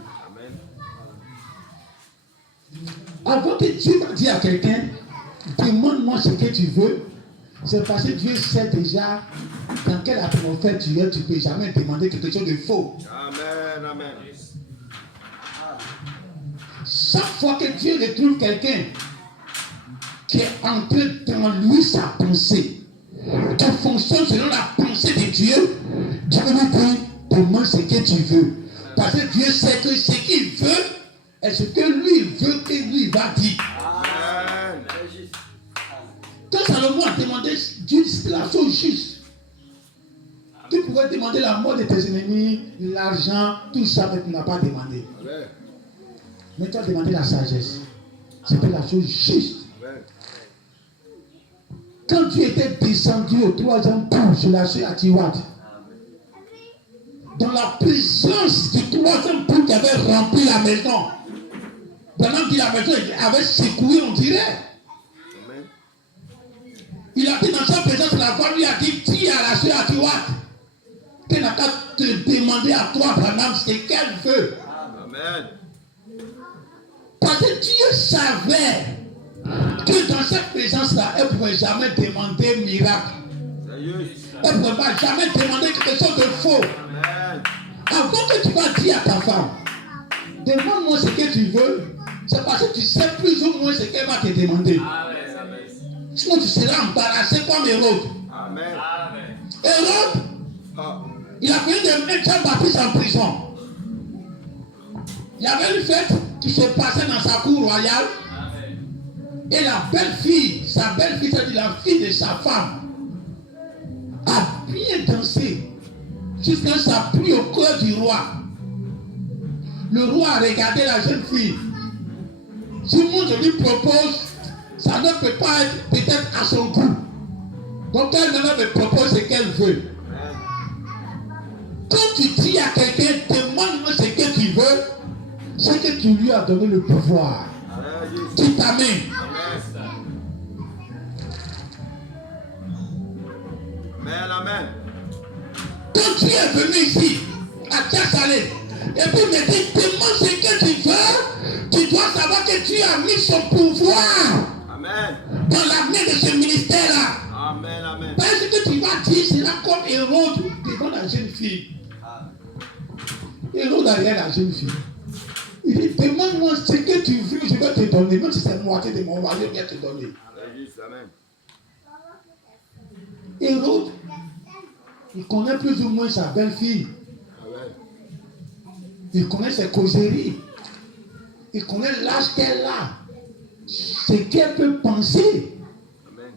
Avant que Dieu va dire à quelqu'un, demande-moi ce que tu veux, c'est parce que Dieu sait déjà dans quelle atmosphère tu es, tu ne peux jamais demander quelque chose de faux. Amen. Chaque fois que Dieu retrouve quelqu'un qui est entré dans lui sa pensée, qui fonctionne selon la pensée de Dieu, Dieu lui dit, demande ce que tu veux. Parce que Dieu sait que ce qu'il veut est ce que lui veut que lui va dire. Amen. Quand Salomon a demandé, Dieu dit c'est la chose juste. Tu pouvais demander la mort de tes ennemis, l'argent, tout ça, mais tu n'as pas demandé. Amen. Mais tu as demandé la sagesse. C'était la chose juste. Amen. Quand Dieu était descendu au 3e coup sur la suite à Tiwat, dans la présence du 3e coup qui avait rempli la maison, pendant que la maison avait secoué, on dirait, Amen. il a dit dans sa présence, la voix lui a dit, dis à la suite à Tiwat, qu'elle n'a qu'à te demander à toi, Branham, ce qu'elle veut. Amen. Parce que Dieu savait que dans cette présence-là, elle ne pouvait jamais demander miracle. Elle ne pouvait pas jamais demander quelque chose de faux. Amen. Avant que tu vas dire à ta femme, demande-moi ce que tu veux, c'est parce que tu sais plus ou moins ce qu'elle va te demander. Sinon tu seras embarrassé comme Hérode. Amen. Hérode, il a fini de mettre Jean-Baptiste en prison. y avait une fête qui se passait dans sa cour royale. Et la belle-fille, sa belle-fille, c'est-à-dire la fille de sa femme, a bien dansé jusqu'à ce que ça pris au cœur du roi. Le roi a regardé la jeune fille. Si moi je lui propose, ça ne peut pas être peut-être à son goût. Donc elle me propose ce qu'elle veut. Quand tu dis à quelqu'un, demande-moi ce que tu veux, c'est que tu lui as donné le pouvoir. Tu t'amènes. Amen, amen. Quand tu es venu ici, à Tchassalé, et puis me dit, demande ce que tu veux, tu dois savoir que tu as mis son pouvoir Amen. dans l'avenir de ce ministère-là. Amen, amen. Parce que tu vas dire cela comme Hérode devant la jeune fille. Hérode a regardé la jeune fille. Il dit, demande-moi ce que tu veux, je vais te donner. Même si c'est moitié de mon royaume, je vais te donner. Amen. Hérode, il connaît plus ou moins sa belle-fille. Il connaît ses causeries. Il connaît l'âge qu'elle a. Ce qu'elle peut penser.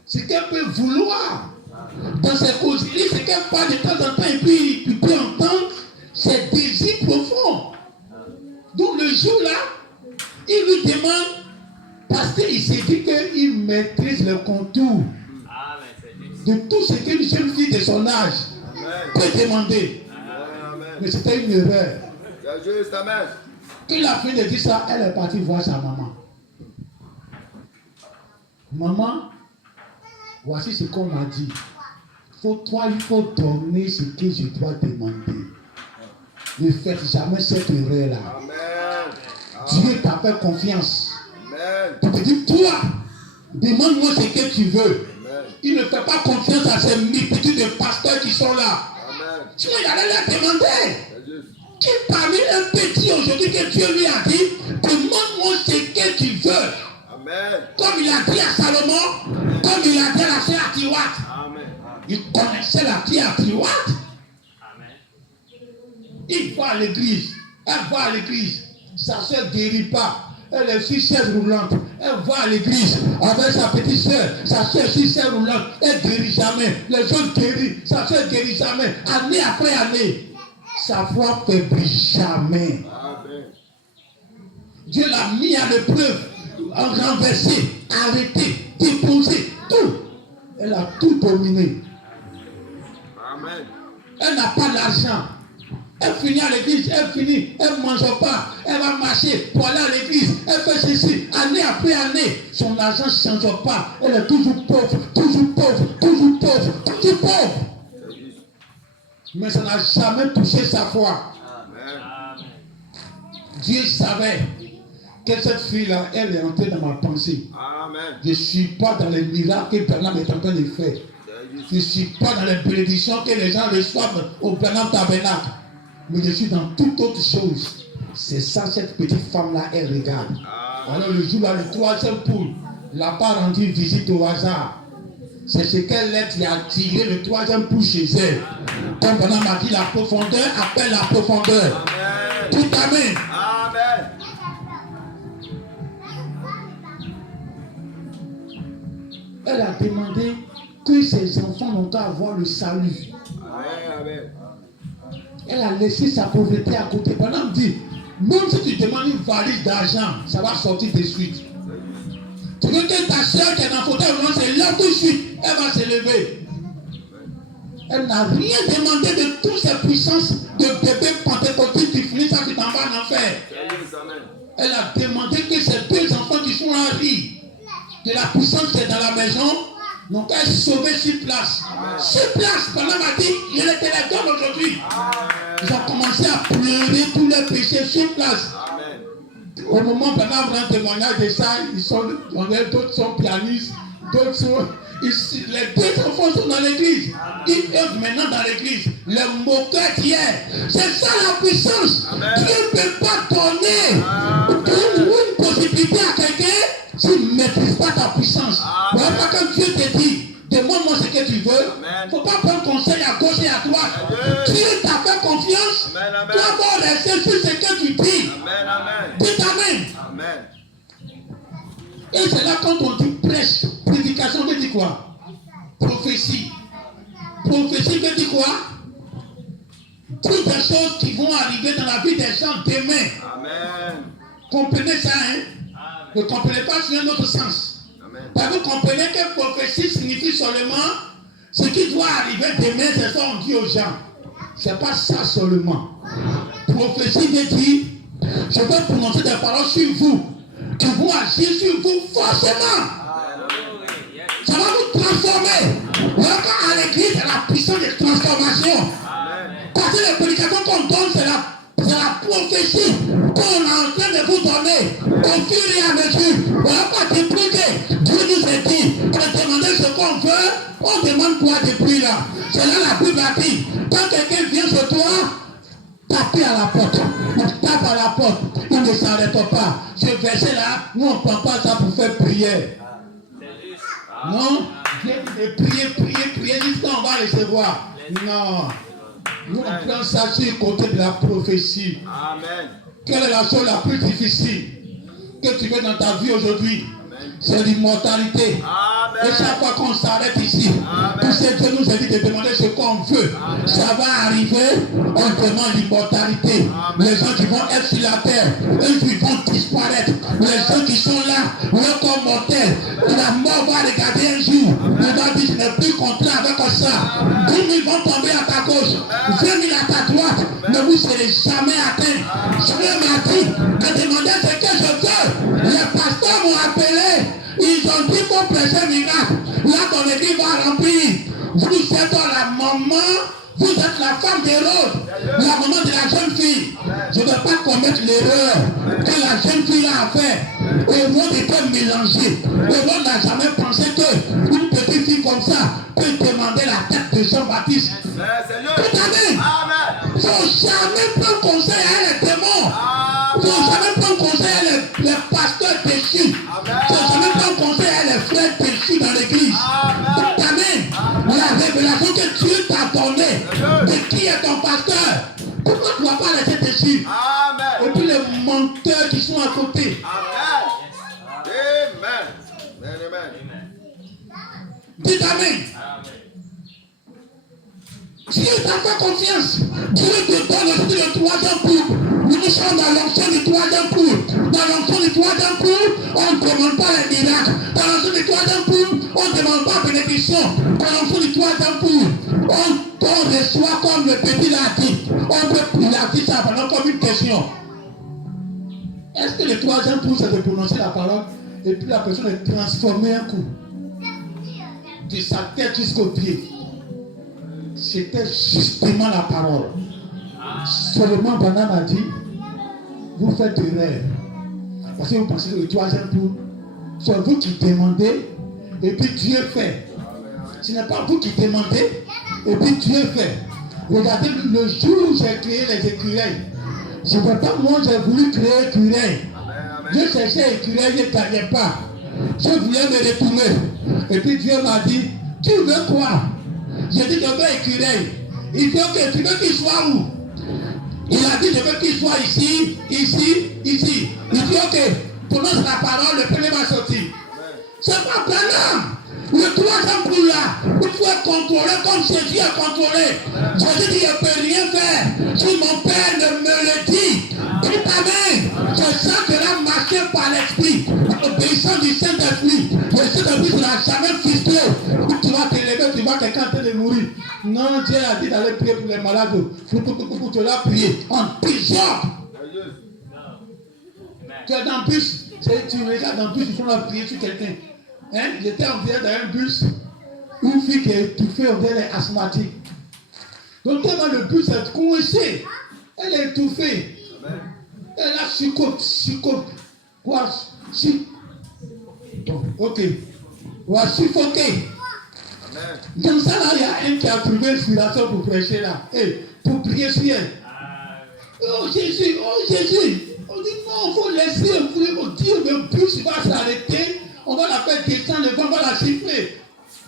Ce qu'elle peut vouloir. Dans ses causeries, ce qu'elle parle de temps en temps, et puis il peut entendre ses désirs profonds. Donc le jour-là, il lui demande, parce qu'il s'est dit qu'il maîtrise le contour de tout ce qu'une jeune fille de son âge peut demander. Mais c'était une erreur. Juste, amen. Il a fini de dire ça, elle est partie voir sa maman. Maman, voici ce qu'on m'a dit. Il faut donner ce que je dois demander. Ne faites jamais cette erreur-là. Dieu t'a fait confiance. Tu te dis, toi, demande-moi ce que tu veux. Il ne fait pas confiance à ces multitudes de pasteurs qui sont là. Sinon, il allait leur demander. Qui parmi un petit aujourd'hui que Dieu lui a dit, demande-moi ce que tu veux. Comme il a dit à Salomon, comme il a dit à la sœur Atiwat. Il connaissait la fille Atiwat. Il va à l'église. Elle va à l'église. Sa soeur ne guérit pas. Elle est sur chaise roulante. Elle va à l'église avec sa petite soeur. Sa soeur sur chaise roulante. Elle ne guérit jamais. Les autres guérissent. Sa soeur ne guérit jamais. Année après année. Sa foi ne faiblit jamais. Dieu l'a mis à l'épreuve. Renversé, arrêté, déposé, tout. Elle a tout dominé. Amen. Elle n'a pas d'argent. Elle finit à l'église, elle finit, elle ne mange pas, elle va marcher pour aller à l'église, elle fait ceci, année après année, son argent ne change pas, elle est toujours pauvre, toujours pauvre, toujours pauvre, toujours pauvre. Mais ça n'a jamais touché sa foi. Amen. Dieu savait que cette fille-là, elle est entrée dans ma pensée. Amen. Je ne suis pas dans les miracles que Branham est en train de faire. Je ne suis pas dans les bénédictions que les gens reçoivent au Branham Tabernacle. Mais je suis dans toute autre chose. C'est ça, cette petite femme-là, elle regarde. Alors le jour-là, le troisième poule n'a pas rendu visite au hasard. C'est ce qu'elle est qui a attiré le troisième poule chez elle. Comme Branham a dit, la profondeur appelle la profondeur. Amen. Tout amen. Amen. Elle a demandé que ses enfants n'ont qu'à avoir le salut. Amen. Elle a laissé sa pauvreté à côté. Branham dit, même si tu demandes une valise d'argent, ça va sortir de suite. Tu veux que ta soeur qui est dans le fauteuil roulant se lève tout de suite, elle va se lever. Elle n'a rien demandé de toutes ces puissances de bébé pentecôtiste qui finissent à qui t'en va en enfer. Elle a demandé que ces deux enfants qui sont en riz, de la puissance qui est dans la maison, n'ont qu'à être sauvés sur place. Sur place, Branham a dit, je les téléphone aujourd'hui. Ils ont commencé à pleurer tous leurs péchés sur place. Au moment où Branham rend témoignage de ça, d'autres sont pianistes, d'autres sont... les deux enfants sont dans l'église. Ils œuvrent maintenant dans l'église. Les moqueurs d'hier. C'est ça la puissance. Dieu ne peut pas donner une possibilité à quelqu'un s'il ne maîtrise pas ta puissance. Voilà pas quand Dieu te dit, demande-moi ce que tu veux. Il ne faut pas prendre conseil à gauche et à droite. Dieu t'a fait confiance. Tu vas rester sur ce que tu dis. Et c'est là quand on dit prêche, prédication, veut dire quoi? Prophétie. Prophétie veut dire quoi? Toutes les choses qui vont arriver dans la vie des gens demain. Amen. Comprenez ça, hein? Ne comprenez pas sur un autre sens. Amen. Parce que vous comprenez que prophétie signifie seulement ce qui doit arriver demain, c'est ça qu'on dit aux gens. C'est pas ça seulement. Prophétie veut dire, je vais prononcer des paroles sur vous, qui vont agir sur vous forcément. Ça va vous transformer. Lorsqu'à à l'église, c'est la puissance de transformation. Parce que les prédications qu'on donne, c'est la prophétie qu'on est en train de vous donner au fur et à mesure. On n'a pas dépliqué. Dieu nous a dit, on demande ce qu'on veut, on demande quoi depuis là. C'est là la Bible a dit, quand quelqu'un vient sur toi, tapez à la porte. On tape à la porte. Il ne s'arrête pas. Ce verset-là, nous on ne prend pas ça pour faire prière. Non, Dieu dit de prier jusqu'à on va recevoir. Non. Nous on prend ça sur le côté de la prophétie. Amen. Quelle est la chose la plus difficile que tu veux dans ta vie aujourd'hui? C'est l'immortalité. Et chaque fois qu'on s'arrête ici, tout ce que Dieu nous a dit de demander ce qu'on veut, ça va arriver, on demande l'immortalité. Les gens qui vont être sur la terre, eux qui vont disparaître. Les gens qui sont là, leur corps mortel, la mort va regarder un jour. On va dire, je n'ai plus contrat avec ça. 10 000 vont tomber à ta gauche, 20 000 à ta droite, mais vous ne serez jamais atteints. Je m'a dit de demander ce que je veux. Les pasteurs m'ont appelé. Ils ont dit qu'on prêcher miracle. Là, ton église va remplir. Vous êtes la maman, vous êtes la femme d'Hérode, la maman de la jeune fille. Je ne vais pas commettre l'erreur que la jeune fille a fait. Hérode était mélangé. Hérode n'a jamais pensé qu'une petite fille comme ça peut demander la tête de Jean-Baptiste. Tout amen. Il ne faut jamais prendre conseil à les démons. Il ne faut jamais prendre conseil à les pasteurs déchus. Il ne faut jamais prendre conseil à les frères déchus dans l'église. Tout amen. La révélation que Dieu t'a donnée de qui est ton pasteur. Pourquoi tu ne vas pas laisser déchus? Et puis les menteurs qui sont à côté. Dites amen. Dieu t'a fait confiance. Dieu te donne aussi le troisième coup. Nous sommes dans l'onction du troisième coup. Dans l'onction du troisième coup, on ne demande pas les miracles. Dans l'onction du troisième coup, on ne demande pas bénédiction. Dans l'onction du troisième coup, on reçoit comme le petit l'a dit. Il a dit ça pendant comme une question. Est-ce que le troisième coup, c'est de prononcer la parole et puis la personne est transformée un coup de sa tête jusqu'aux pieds? C'était justement la parole. Seulement Branham a dit, vous faites des rêves. Parce que vous pensez que le troisième tour, c'est vous qui demandez et puis Dieu fait. Ce n'est pas vous qui demandez et puis Dieu fait. Regardez le jour où j'ai créé les écureuils. Je ne veux pas, moi j'ai voulu créer écureuils. Je cherchais écureuils, je ne gagnais pas. Je voulais me retourner. Et puis Dieu m'a dit, tu veux quoi? J'ai dit, je veux écureuil. Il dit, ok, tu veux qu'il soit où? Il a dit, je veux qu'il soit ici, ici, ici. Il dit, ok, prononce la parole, le premier va sortir. C'est pas Branham. Le troisième coup là, il faut être contrôlé comme Jésus est contrôlé. Jésus dit, je ne peux rien faire. Si mon Père ne me le dit, tout amen. C'est ça que là marché par l'Esprit. L'obéissance du Saint-Esprit. Le Saint-Esprit ne l'a jamais ficelé. Tu vas te lever, tu vois quelqu'un en train de mourir. Non, Dieu a dit d'aller prier pour les malades. Tu l'as prié en pigeon. Tu es dans le bus, tu regardes dans le bus, il faut la prier sur quelqu'un. Hein? J'étais en direct dans un bus, une fille qui est étouffée, on dirait elle est asthmatique. Donc tellement le bus est coincé, elle est étouffée. Elle a succote. Quoi? Ok. On va suffoquer. Dans ça là, il y a un qui a trouvé l'inspiration pour prêcher là. Et pour prier sur elle. Oh Jésus. On dit non, il faut laisser. Dieu, le bus va s'arrêter. On va la faire descendre, le vent va la siffler.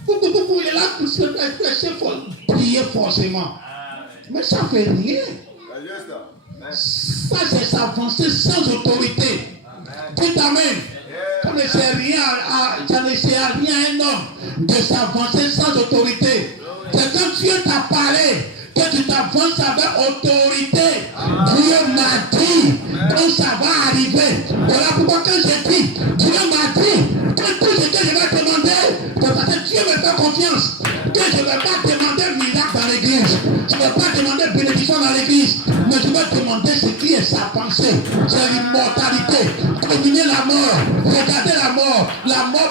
Il est là pour se prêcher, il faut prier forcément. Mais ça ne fait rien. Ça, c'est s'avancer sans autorité. Dites amen. Comme les sert rien à un homme de s'avancer sans autorité. C'est quand Dieu t'a parlé que tu t'avances avec autorité. Dieu m'a dit que ça va arriver. Voilà pourquoi quand j'ai dit, Dieu m'a dit que tout ce que je vais demander, parce que Dieu me fait confiance, que je ne vais pas demander miracle dans l'église, je ne vais pas demander bénédiction dans l'église, mais je vais demander ce qui est sa pensée, c'est l'immortalité, dominer la mort, regardez la mort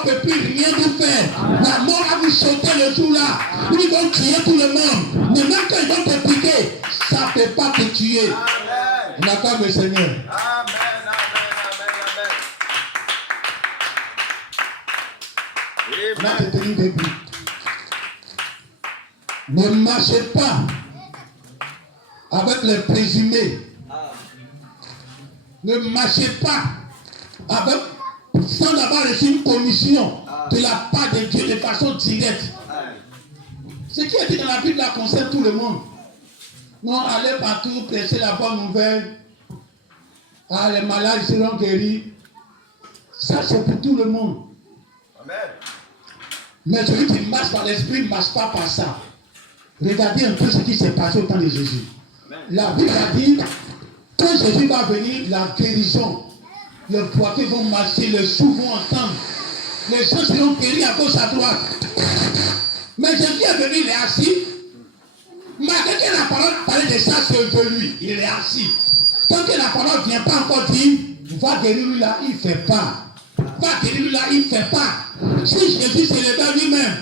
ne peut plus rien vous faire, la mort a vous sauter le jour là, ils vont tuer tout le monde, mais même quand ils vont te piquer, ça ne peut pas te tuer. N'accorde le Seigneur. Amen. Tenir debout. Ne marchez pas avec les présumés. Ne marchez pas avec, sans avoir reçu une commission de la part de Dieu de façon directe. Ce qui est dit dans la Bible là concerne tout le monde. Non, allez partout, prêcher la bonne nouvelle. Ah, les malades seront guéris. Ça, c'est pour tout le monde. Amen. Mais celui qui marche par l'esprit ne marche pas par ça. Regardez un peu ce qui s'est passé au temps de Jésus. Amen. La Bible a dit, quand Jésus va venir, la guérison, les poitiers vont marcher, les sourds vont entendre, les gens seront guéris à gauche, à droite. Mais Jésus est venu, il est assis. Malgré que la parole parlait de ça sur lui, il est assis. Tant que la parole ne vient pas encore dire, va guérir lui là, il ne fait pas. Va guérir lui là, il ne fait pas. Si Jésus se levait lui-même,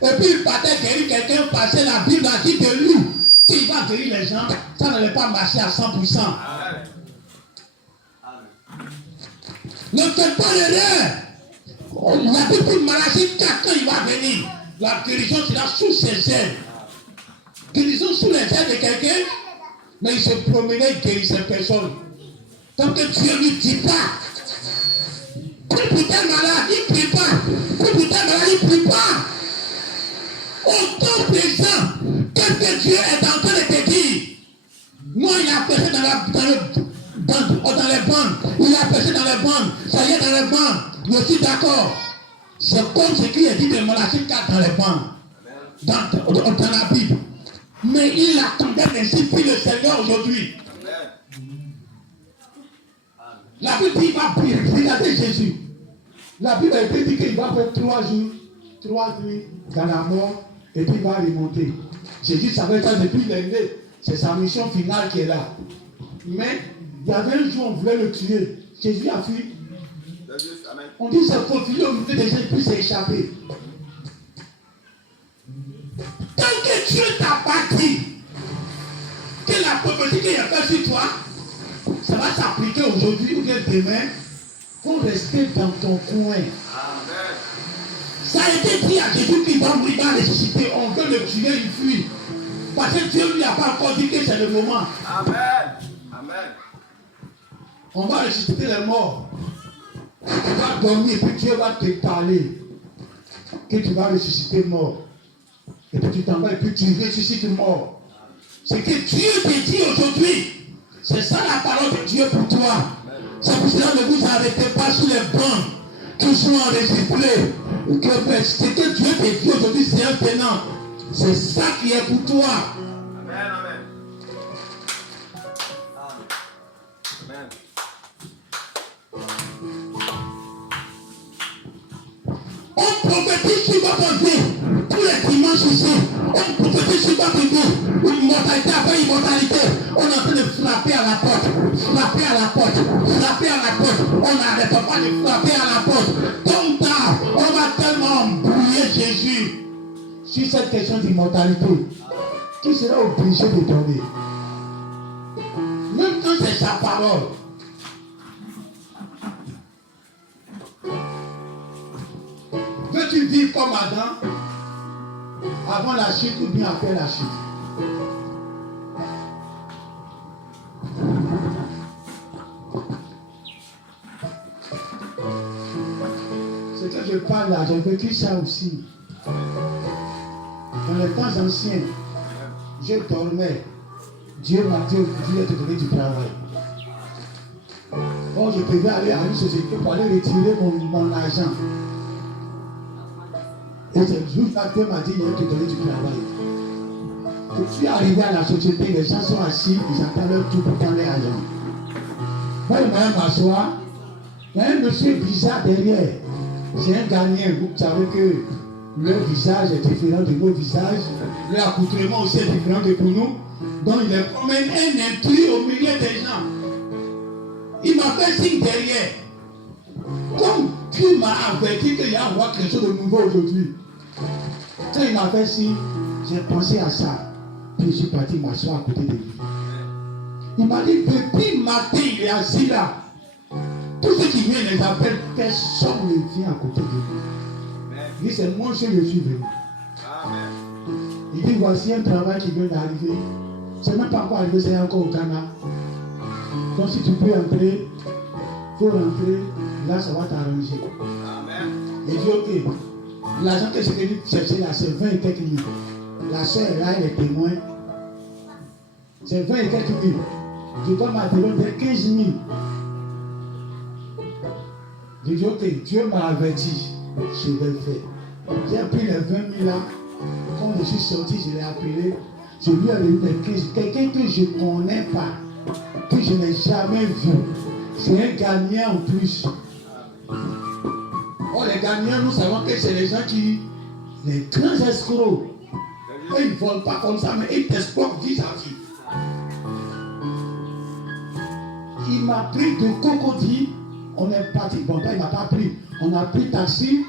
et puis il partait guérir quelqu'un, parce que la Bible a dit que lui, s'il va guérir les gens, ça n'allait pas marcher à 100%. Amen. Ne faites pas l'erreur. La Bible dit maladie, quand il va venir, la guérison sera sous ses ailes. Guérison sous les ailes de quelqu'un, mais il se promenait, il guérissait personne. Tant que Dieu ne lui dit pas, prie pour tel malade, il ne prie pas. Prie pour tel malade, il ne prie pas. Au temps présent, qu'est-ce que Dieu est en train de te dire? Moi, il a prêché dans les bandes. Il a prêché dans les bandes. Ça y est, dans les bandes. Je suis d'accord. C'est comme ce qui est dit de Malachie 4 dans les bandes. Dans la Bible. Mais il attendait ainsi puis le Seigneur aujourd'hui. La Bible dit qu'il va prier. Regardez Jésus. La Bible a été dit qu'il va faire 3 jours, 3 nuits dans la mort et puis il va remonter. Jésus savait ça depuis l'année. C'est sa mission finale qui est là. Mais il y avait un jour on voulait le tuer. Jésus a fui. On dit c'est faufilé au milieu des gens et puis s'est échappé. Tant que Dieu t'a pas dit que la prophétie qu'il a faite sur toi, ça va s'appliquer aujourd'hui ou bien demain, faut rester dans ton coin. Amen. Ça a été dit à Jésus qu'il va mourir, il va ressusciter. On veut le tuer, il fuit. Parce que Dieu lui a pas encore dit que c'est le moment. Amen. Amen. On va ressusciter les morts. Tu vas dormir et puis Dieu va te parler que tu vas ressusciter mort. Et puis tu t'en vas et puis tu ressuscites mort. Ce que Dieu te dit aujourd'hui, c'est ça la parole de Dieu pour toi. C'est pour cela que ne vous arrêtez pas sur les bancs qui sont enregistrés. Ce que Dieu te dit aujourd'hui, c'est un tenant. C'est ça qui est pour toi. Amen, amen. Amen. On prophétise sur votre vie. Tous les dimanches ici, on prophétise sur votre vie. Immortalité après immortalité. On est en train de frapper à la porte. Frapper à la porte. Frapper à la porte. On n'arrête pas de frapper à la porte. Comme tard, on va tellement embrouiller Jésus sur cette question d'immortalité. Qui sera obligé de donner? Même quand c'est sa parole. Veux-tu vivre comme Adam avant la chute ou bien après la chute? Ce que je parle là, j'ai vécu ça aussi. Dans les temps anciens, je dormais. Dieu m'a dit aujourd'hui de te donner du travail. Bon, je devais aller à une société pour aller retirer mon argent. Et c'est juste après m'a dit, il vient te donner du travail. Je suis arrivé à la société, les gens sont assis, ils attendent leur tour pour prendre l'argent. Moi, je vais m'asseoir. Il y a un monsieur bizarre derrière. C'est un Ghanéen. Vous savez que leur visage est différent de nos visages. Leur accoutrement aussi est différent de pour nous. Donc il est comme un intrus au milieu des gens. Il m'a fait signe derrière. Comme Dieu m'a averti qu'il y a quelque chose de nouveau aujourd'hui. Quand il m'a fait signe, j'ai pensé à ça. Puis je suis parti m'asseoir à côté de lui. Il m'a dit, depuis matin, il est assis là. Tous ceux qui viennent les appellent, personne ne vient à côté de lui. Il dit, c'est moi seul je suis venu. Il dit, voici un travail qui vient d'arriver. C'est même pas encore arrivé, c'est encore au Ghana. Donc si tu peux entrer, il faut rentrer, là ça va t'arranger. Il dit, ok, l'argent que j'ai venu chercher là, c'est 20 et quelques mille. La soeur est là, elle est témoin. C'est 20 et quelques mille. Je dois m'atteler de 15 000. J'ai dit, ok, Dieu m'a averti, je vais le faire. J'ai pris les 20 000 là. Quand je suis sorti, je l'ai appelé. Je lui ai donné les 15 000. Quelqu'un que je ne connais pas, que je n'ai jamais vu. C'est un gagnant en plus. Oh, les gagnants, nous savons que c'est les gens qui, les grands escrocs. Ils ne volent pas comme ça, mais ils t'escroquent vis-à-vis. Il m'a pris de Cocody. On est parti. Bon, il ne m'a pas pris. On a pris taxi.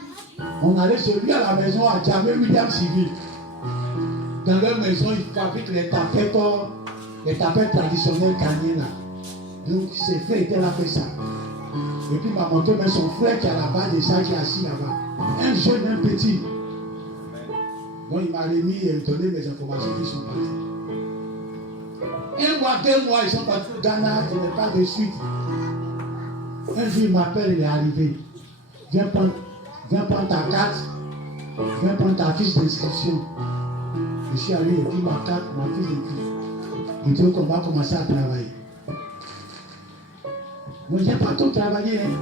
On allait chez lui à la maison à Jamé William Civil. Dans leur maison, ils fabriquent les tapettes traditionnelles ghanéennes là. Donc, ses frères étaient là fait ça. Et puis, il m'a montré même son frère qui est là-bas, déjà qui est assis là-bas. Un jeune, un petit. Donc, il m'a remis et donné mes informations qui sont partis. 1 mois, 2 mois, ils sont partis au Ghana, je n'ai pas de suite. Un jour, il m'appelle, il est arrivé. Viens prendre ta carte, viens prendre ta fiche d'inscription. Je suis allé, il dit ma carte, ma fiche d'inscription. Il dit qu'on va commencer à travailler. Moi, je n'ai pas tout travaillé. Hein.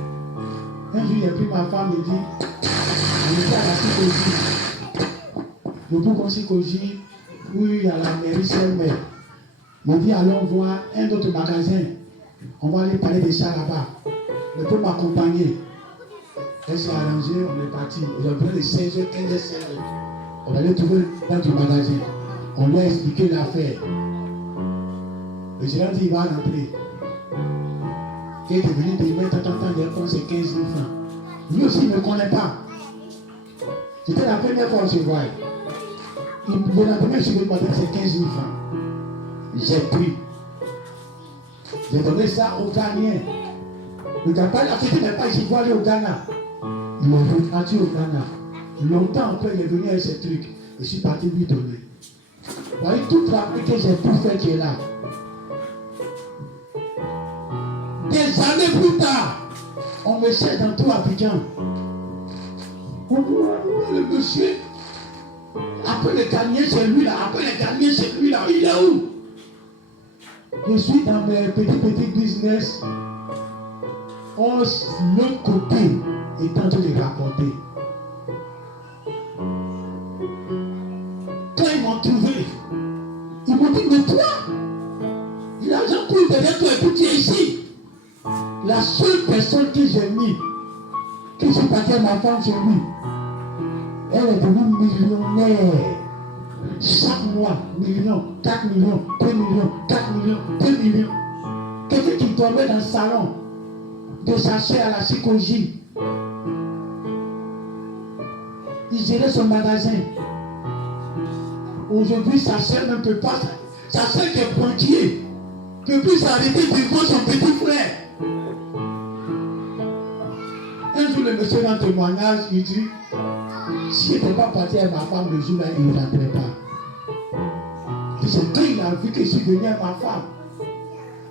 Un jour, il a pris ma femme, il dit, on était à la Sikoji. Le Bougon Sikoji, où il y a la mairie Saint-Mère. Il dit, allons voir un autre magasin. On va aller parler de ça là-bas. Il peut m'accompagner. Elle s'est arrangée, on est parti. Il a pris les 16h, 15h, 16h. On allait trouver dans du magasin. On lui a expliqué l'affaire. Le gérant dit, il va rentrer. Il est venu de mettre tant de c'est 15 000 francs. Lui aussi, il ne me connaît pas. C'était la première fois qu'on se voit. Le lendemain, je lui ai demandé, c'est 15 000 francs. J'ai pris. J'ai donné ça au Ghanéen. Le Ghana, la société n'est pas ici, il faut aller au Ghana. Ils m'ont reparti au Ghana. Longtemps après, il est venu avec ces trucs. Je suis parti lui donner. Vous voyez, toute la vie que j'ai pu faire qui est là. Des années plus tard, on me cherche dans tout Abidjan. On voit le monsieur. Après le Ghanéen, c'est lui là. Après le Ghanéen, c'est lui là. Il est où? Je suis dans mes petits business. L'autre côté est en train de rapporter. Quand ils m'ont trouvé, ils m'ont dit, mais toi, l'argent coule derrière toi et puis tu es ici. La seule personne que j'ai mis, qui s'est partie à ma femme chez lui, elle est devenue millionnaire. Chaque mois, millions, 4 millions, 2 millions, 4 millions, 2 millions. Quelqu'un qui dormait dans le salon de sa soeur à la Sikoji. Il gérait son magasin. Aujourd'hui, sa soeur ne peut pas. Sa soeur qui est banquier ne peut plus s'arrêter devant son petit frère. Un jour, le monsieur dans le témoignage, il dit, si je n'étais pas parti avec ma femme le jour-là, il ne rentrait pas. C'est quand il a vu que je suis venu avec ma femme.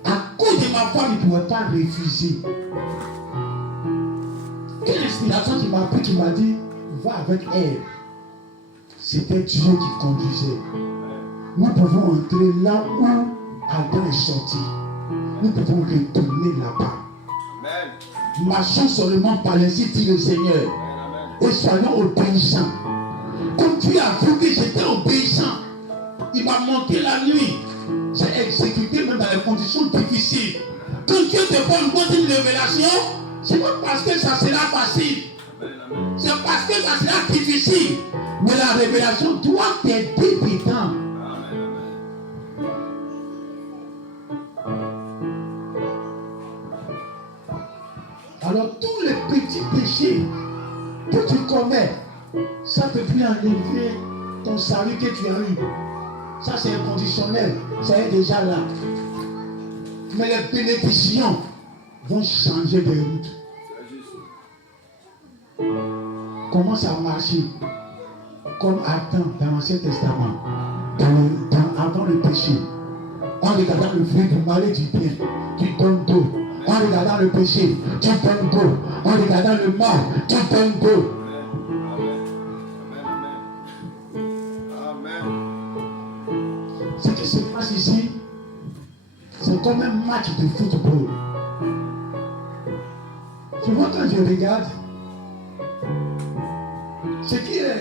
À cause de ma femme, il ne pouvait pas refuser. Quelle inspiration qui m'a pris, qui m'a dit, va avec elle. C'était Dieu qui conduisait. Nous pouvons entrer là où Adam est sorti. Nous pouvons retourner là-bas. Marchons seulement par ainsi dit le Seigneur. Et soyons obéissants. Comme Dieu a vu que j'étais obéissant, il m'a montré la nuit. J'ai exécuté même dans les conditions difficiles. Quand Dieu te donne une révélation, c'est pas parce que ça sera facile. C'est parce que ça sera difficile. Mais la révélation doit t'aider dedans. Alors tous les petits péchés que tu commets, ça ne peut plus enlever ton salut que tu as eu. Ça c'est inconditionnel, ça est déjà là. Mais les bénédictions vont changer de route. Comment ça marche? Comme Adam dans l'Ancien Testament, avant le péché, en regardant le fruit du mal et du bien, tu donnes d'eau. En regardant le péché, tu donnes d'eau. En regardant le mal, tu donnes d'eau. Ce qui se passe ici, c'est comme un match de football. Souvent quand je regarde,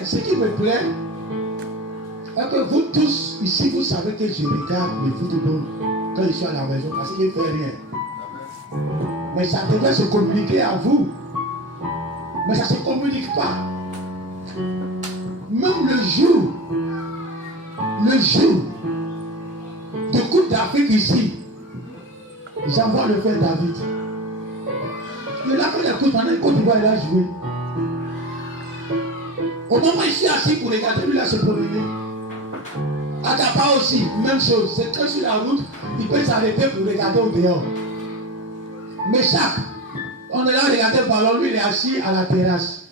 ce qui me plaît, est que vous tous ici, vous savez que je regarde le football quand je suis à la maison parce qu'il ne fait rien. Mais ça devrait se communiquer à vous. Mais ça ne se communique pas. Même le jour de Coupe d'Afrique ici, j'envoie le frère David. Il a fait la coupe pendant que Côte d'Ivoire il a joué. Au moment où je suis assis pour regarder, lui là se promener. À Dakar aussi, même chose. C'est que sur la route, il peut s'arrêter pour regarder au dehors. Mais chaque, on est là à regarder le ballon, lui il est assis à la terrasse.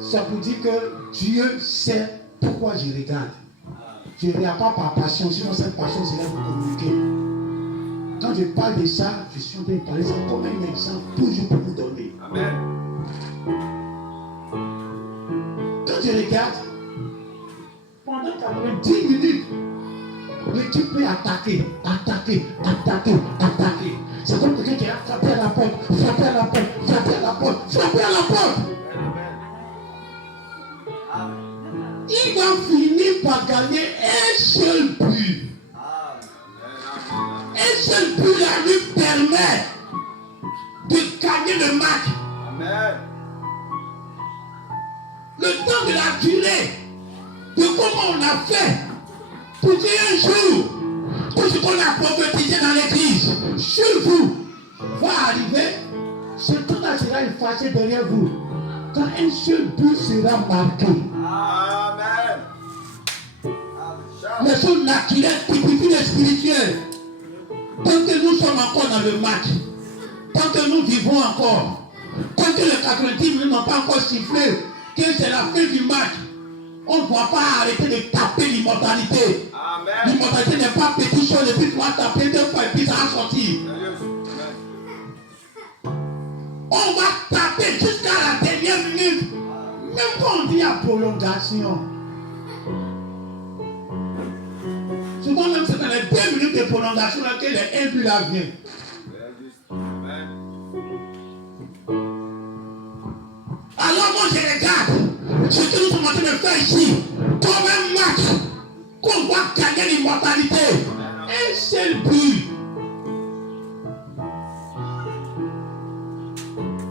Ça pour dire que Dieu sait pourquoi je regarde. Je ne regarde pas par passion, sinon cette passion serait vous communiquer. Quand je parle de ça, je suis en train de parler ça comme un exemple, toujours pour vous donner. Amen. Quand je regarde, pendant 10 minutes, l'équipe peut attaquer. C'est comme quelqu'un qui a frappé à la porte. Il va finir par gagner un seul but. Un seul but là lui permet de gagner le match. Amen. Le temps de la durée, de comment on a fait pour qu'un jour, tout ce qu'on a prophétisé dans l'église, sur vous, va arriver, ce temps-là sera effacé derrière vous. Quand un seul but sera marqué. Amen. Les choses naturelles typifient les spirituels. Tant que nous sommes encore dans le match, tant que nous vivons encore, tant que les 90 minutes n'ont pas encore sifflé, que c'est la fin du match, on ne doit pas arrêter de taper l'immortalité. Amen. L'immortalité n'est pas petite chose, et puis tu vas taper 2 fois et puis ça va sortir. On va taper jusqu'à la dernière minute. Même quand on dit à prolongation. Souvent même c'est dans les 2 minutes de prolongation que les 1 but là vient. Alors moi je regarde ce que nous sommes en train de faire ici comme un match qu'on va gagner l'immortalité. Un seul but.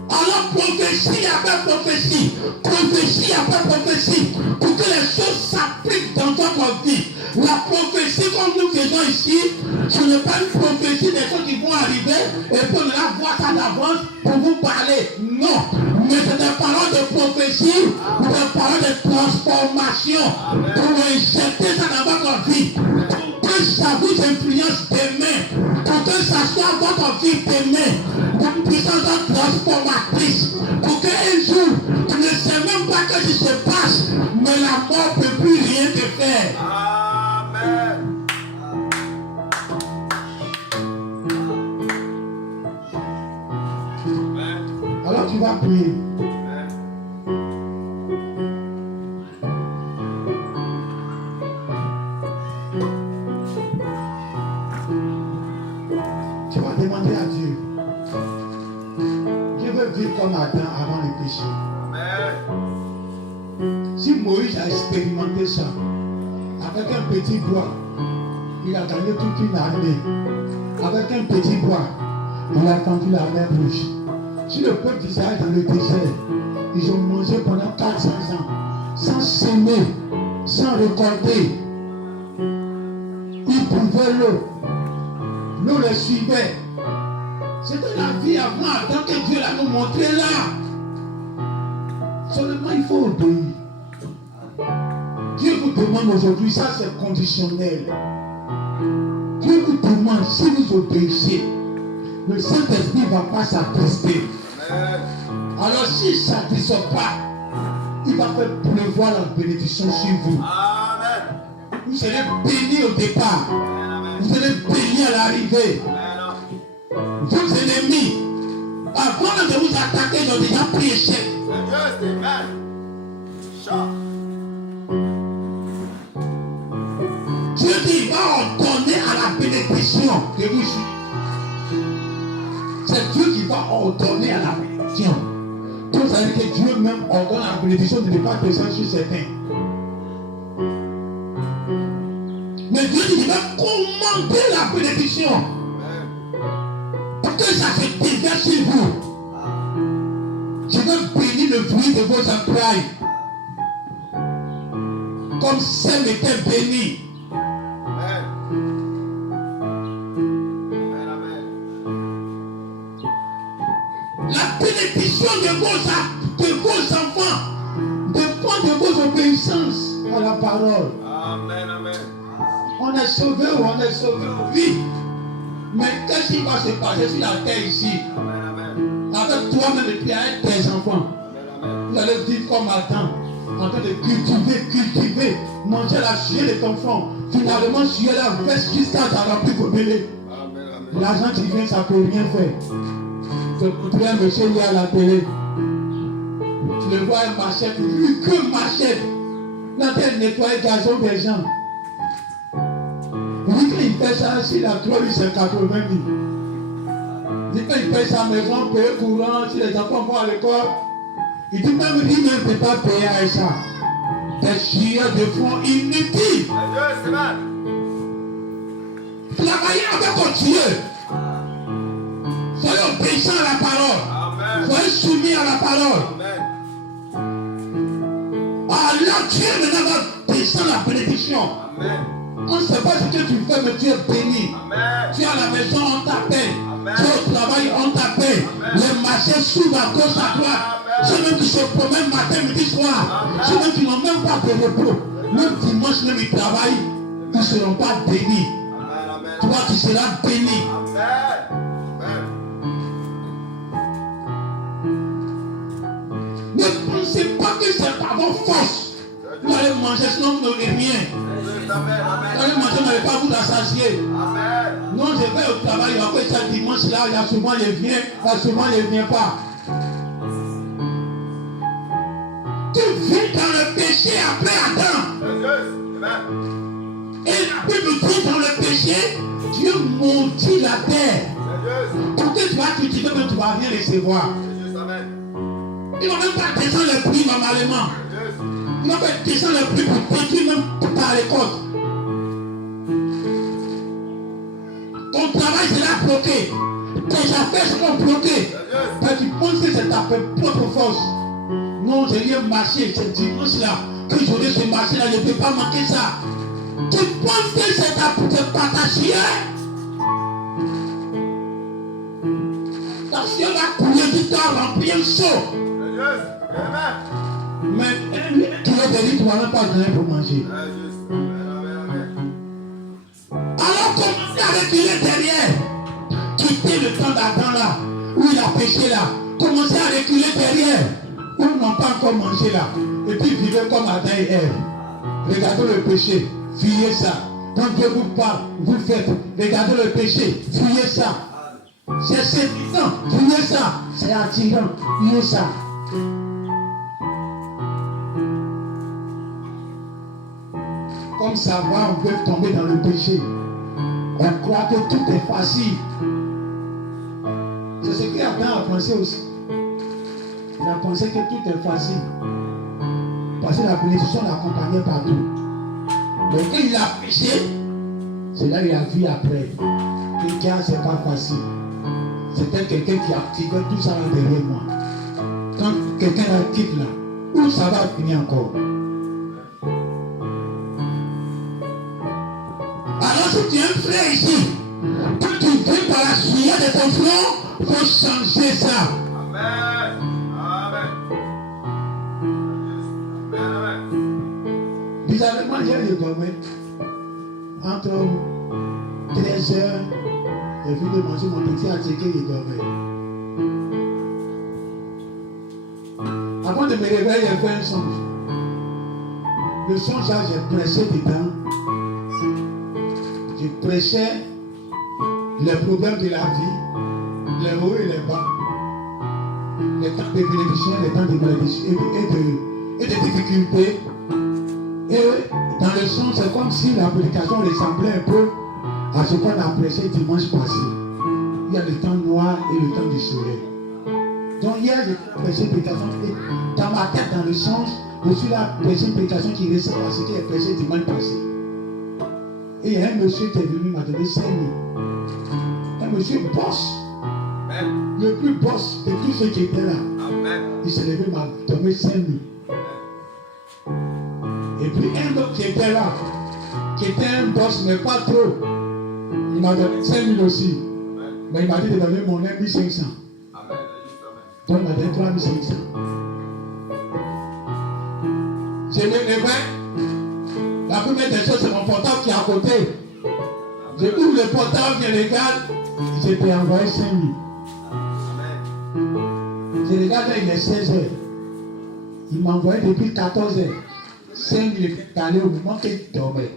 Alors prophétie après prophétie, pour que les choses s'appliquent dans votre vie. La prophétie comme nous faisons ici, ce n'est pas une prophétie des choses qui vont arriver et puis on va voir ça d'avance pour vous parler. Non, mais c'est des paroles de prophétie, des paroles de transformation pour injecter ça dans votre vie. Pour que ça vous influence demain, pour que ça soit votre vie demain, une puissance transformatrice, pour qu'un jour, tu ne sais même pas ce qui se passe, mais la mort ne peut plus rien te faire. Amen. Alors tu vas prier. Tu vas demander à Dieu vivre comme Adam avant le péché. Amen. Si Moïse a expérimenté ça, avec un petit bois, il a gagné toute une armée. Avec un petit bois, il a fendu la mer rouge. Si le peuple d'Israël dans le désert, ils ont mangé pendant 400 ans, sans semer, sans récolter, ils buvaient l'eau. L'eau les suivait. C'était la vie avant Adam que Dieu l'a nous montré là. Seulement il faut obéir. Dieu vous demande aujourd'hui, ça c'est conditionnel. Dieu vous demande, si vous obéissez, le Saint-Esprit ne va pas s'attrister. Alors si ça ne sort pas, il va faire pleuvoir la bénédiction sur vous. Amen. Vous serez bénis au départ. Vous serez bénis à l'arrivée. Vos ennemis, avant de vous attaquer, ils ont déjà pris échec. Dieu dit, il va ordonner à la bénédiction de vous suivre. C'est Dieu qui va ordonner à la bénédiction. Donc ça veut dire que Dieu même ordonne à la bénédiction de ne pas descendre sur certains. Mais Dieu dit, il va commander la bénédiction. Pour que ça se déverse sur vous. Je veux bénir le fruit de vos entrailles. Comme Sem était béni. La bénédiction de vos enfants dépend de vos obéissances à la parole. Amen, amen. On est sauvé ou on est sauvé, oui. Mais qu'est-ce qui va se passer sur la terre ici? Amen, amen. Avec toi-même et puis avec tes enfants. Amen, amen. Vous allez vivre comme Adam, en train de cultiver, manger la sueur de ton front. Finalement, suer la veste jusqu'à ta remplie gobelet. Amen, amen. L'argent qui vient, ça ne peut rien faire. Je voudrais un monsieur lui à la télé. Tu le vois, un machette, lui que machette. Là, tu nettoyer le gazon des gens. Il dit qu'il fait ça, s'il a trop, lui, c'est 80 000. Il dit qu'il paye sa maison, paye courant, si les enfants vont à l'école. Il dit même, lui ne peut pas payer avec ça. Des chiens de fonds inutiles. Travaillez avec votre Dieu. Soyez obéissants à la parole. Amen. Soyez soumis à la parole. Amen. Alors Dieu maintenant va descendre la bénédiction. Amen. On ne sait pas ce que tu fais, mais tu es béni. Amen. Tu es à la maison, on t'appelle. Amen. Tu es au travail, on t'appelle. Amen. Les marchés s'ouvrent à gauche, à droite. Amen. Ceux même qui se promènent matin, midi, soir. Amen. Ceux même qui n'ont même pas de repos. Le dimanche, même ils travaillent. Ils ne seront pas bénis. Amen, amen. Toi, tu seras béni. Amen. Ne pensez pas que c'est par vos forces. Vous allez manger, sinon vous n'aurez rien. Vous allez manger, vous n'allez pas vous rassasier. Amen. Non, je vais au travail, après ça dimanche là, il y a souvent les viens, il y a souvent les viens pas. Tu vis dans le péché après Adam. Et la Bible dit dans le péché, Dieu maudit la terre. Pour que tu vas cultiver, mais tu ne vas rien recevoir. Il ne va même pas descendre le prix normalement. Il va pas descendre le prix pour détruire même ta récolte. Ton travail sera bloqué. Tes affaires seront bloquées. Mais tu penses que c'est ta propre force. Non, j'ai rien marché. C'est dimanche là que j'aurai ce marché là. Je ne peux pas manquer ça. Tu penses que c'est ta chienne. Ta chienne va couler jusqu'à remplir un seau. Mais tu es béni, tu ne vas même pas donner pour manger. Alors commencez à reculer derrière. Quittez le temps d'Adam là, où il a péché là. Commencez à reculer derrière, où ils n'ont pas encore mangé là. Et puis vivez comme Adam et Ève. Regardez le péché, fuyez ça. Quand Dieu vous parle, vous le faites. Regardez le péché, fuyez ça. C'est séduisant, fuyez ça. C'est attirant, fuyez ça. Comme ça va, on peut tomber dans le péché. On croit que tout est facile. C'est ce qu'Adam a pensé aussi. Il a pensé que tout est facile. Parce que la bénédiction l'accompagnait partout. Mais quand il a péché, c'est là qu'il a vu après. Que c'est pas facile. C'était quelqu'un qui activait tout ça là derrière moi. Quand quelqu'un la quitte là, où ça va finir encore? Alors si tu es un frère ici, quand tu vis par la sueur de ton front, il faut changer ça. Amen. Amen. Amen. Bizarrement, hier je dormais entre 13h et puis de manger mon petit attiqué, je dormais. Avant de me réveiller, j'ai fait un songe. Le songe là, j'ai prêché dedans. Je prêchais les problèmes de la vie, les hauts et les bas, les temps de bénédiction, les temps de malédiction et de difficultés. Et dans le son, c'est comme si la prédication ressemblait un peu à ce qu'on a prêché dimanche passé. Il y a le temps noir et le temps du soleil. Donc hier, j'ai prêché une prédication et dans ma tête, dans le sens, je suis là prêché une prédication qui ressemble à ce qui est prêché dimanche passé. Et il y a un monsieur qui est venu m'a donné 5 000. Un monsieur boss. Amen. Le plus boss de tous ceux qui étaient là. Amen. Il s'est levé, m'a donné 5 000. Et puis un autre qui était là, qui était un boss, mais pas trop. Il m'a donné 5 000 aussi. Amen. Mais il m'a dit de donner mon 1 500. Amen. Donc il m'a donné 3 500. Je me réveille. La première des choses, c'est mon portable qui est à côté. Je ouvre le portable, je regarde, je t'ai envoyé 5 000. Je regarde, il est 16 h. Il m'a envoyé depuis 14 h. 5 000 était calé au moment qu'il dormait.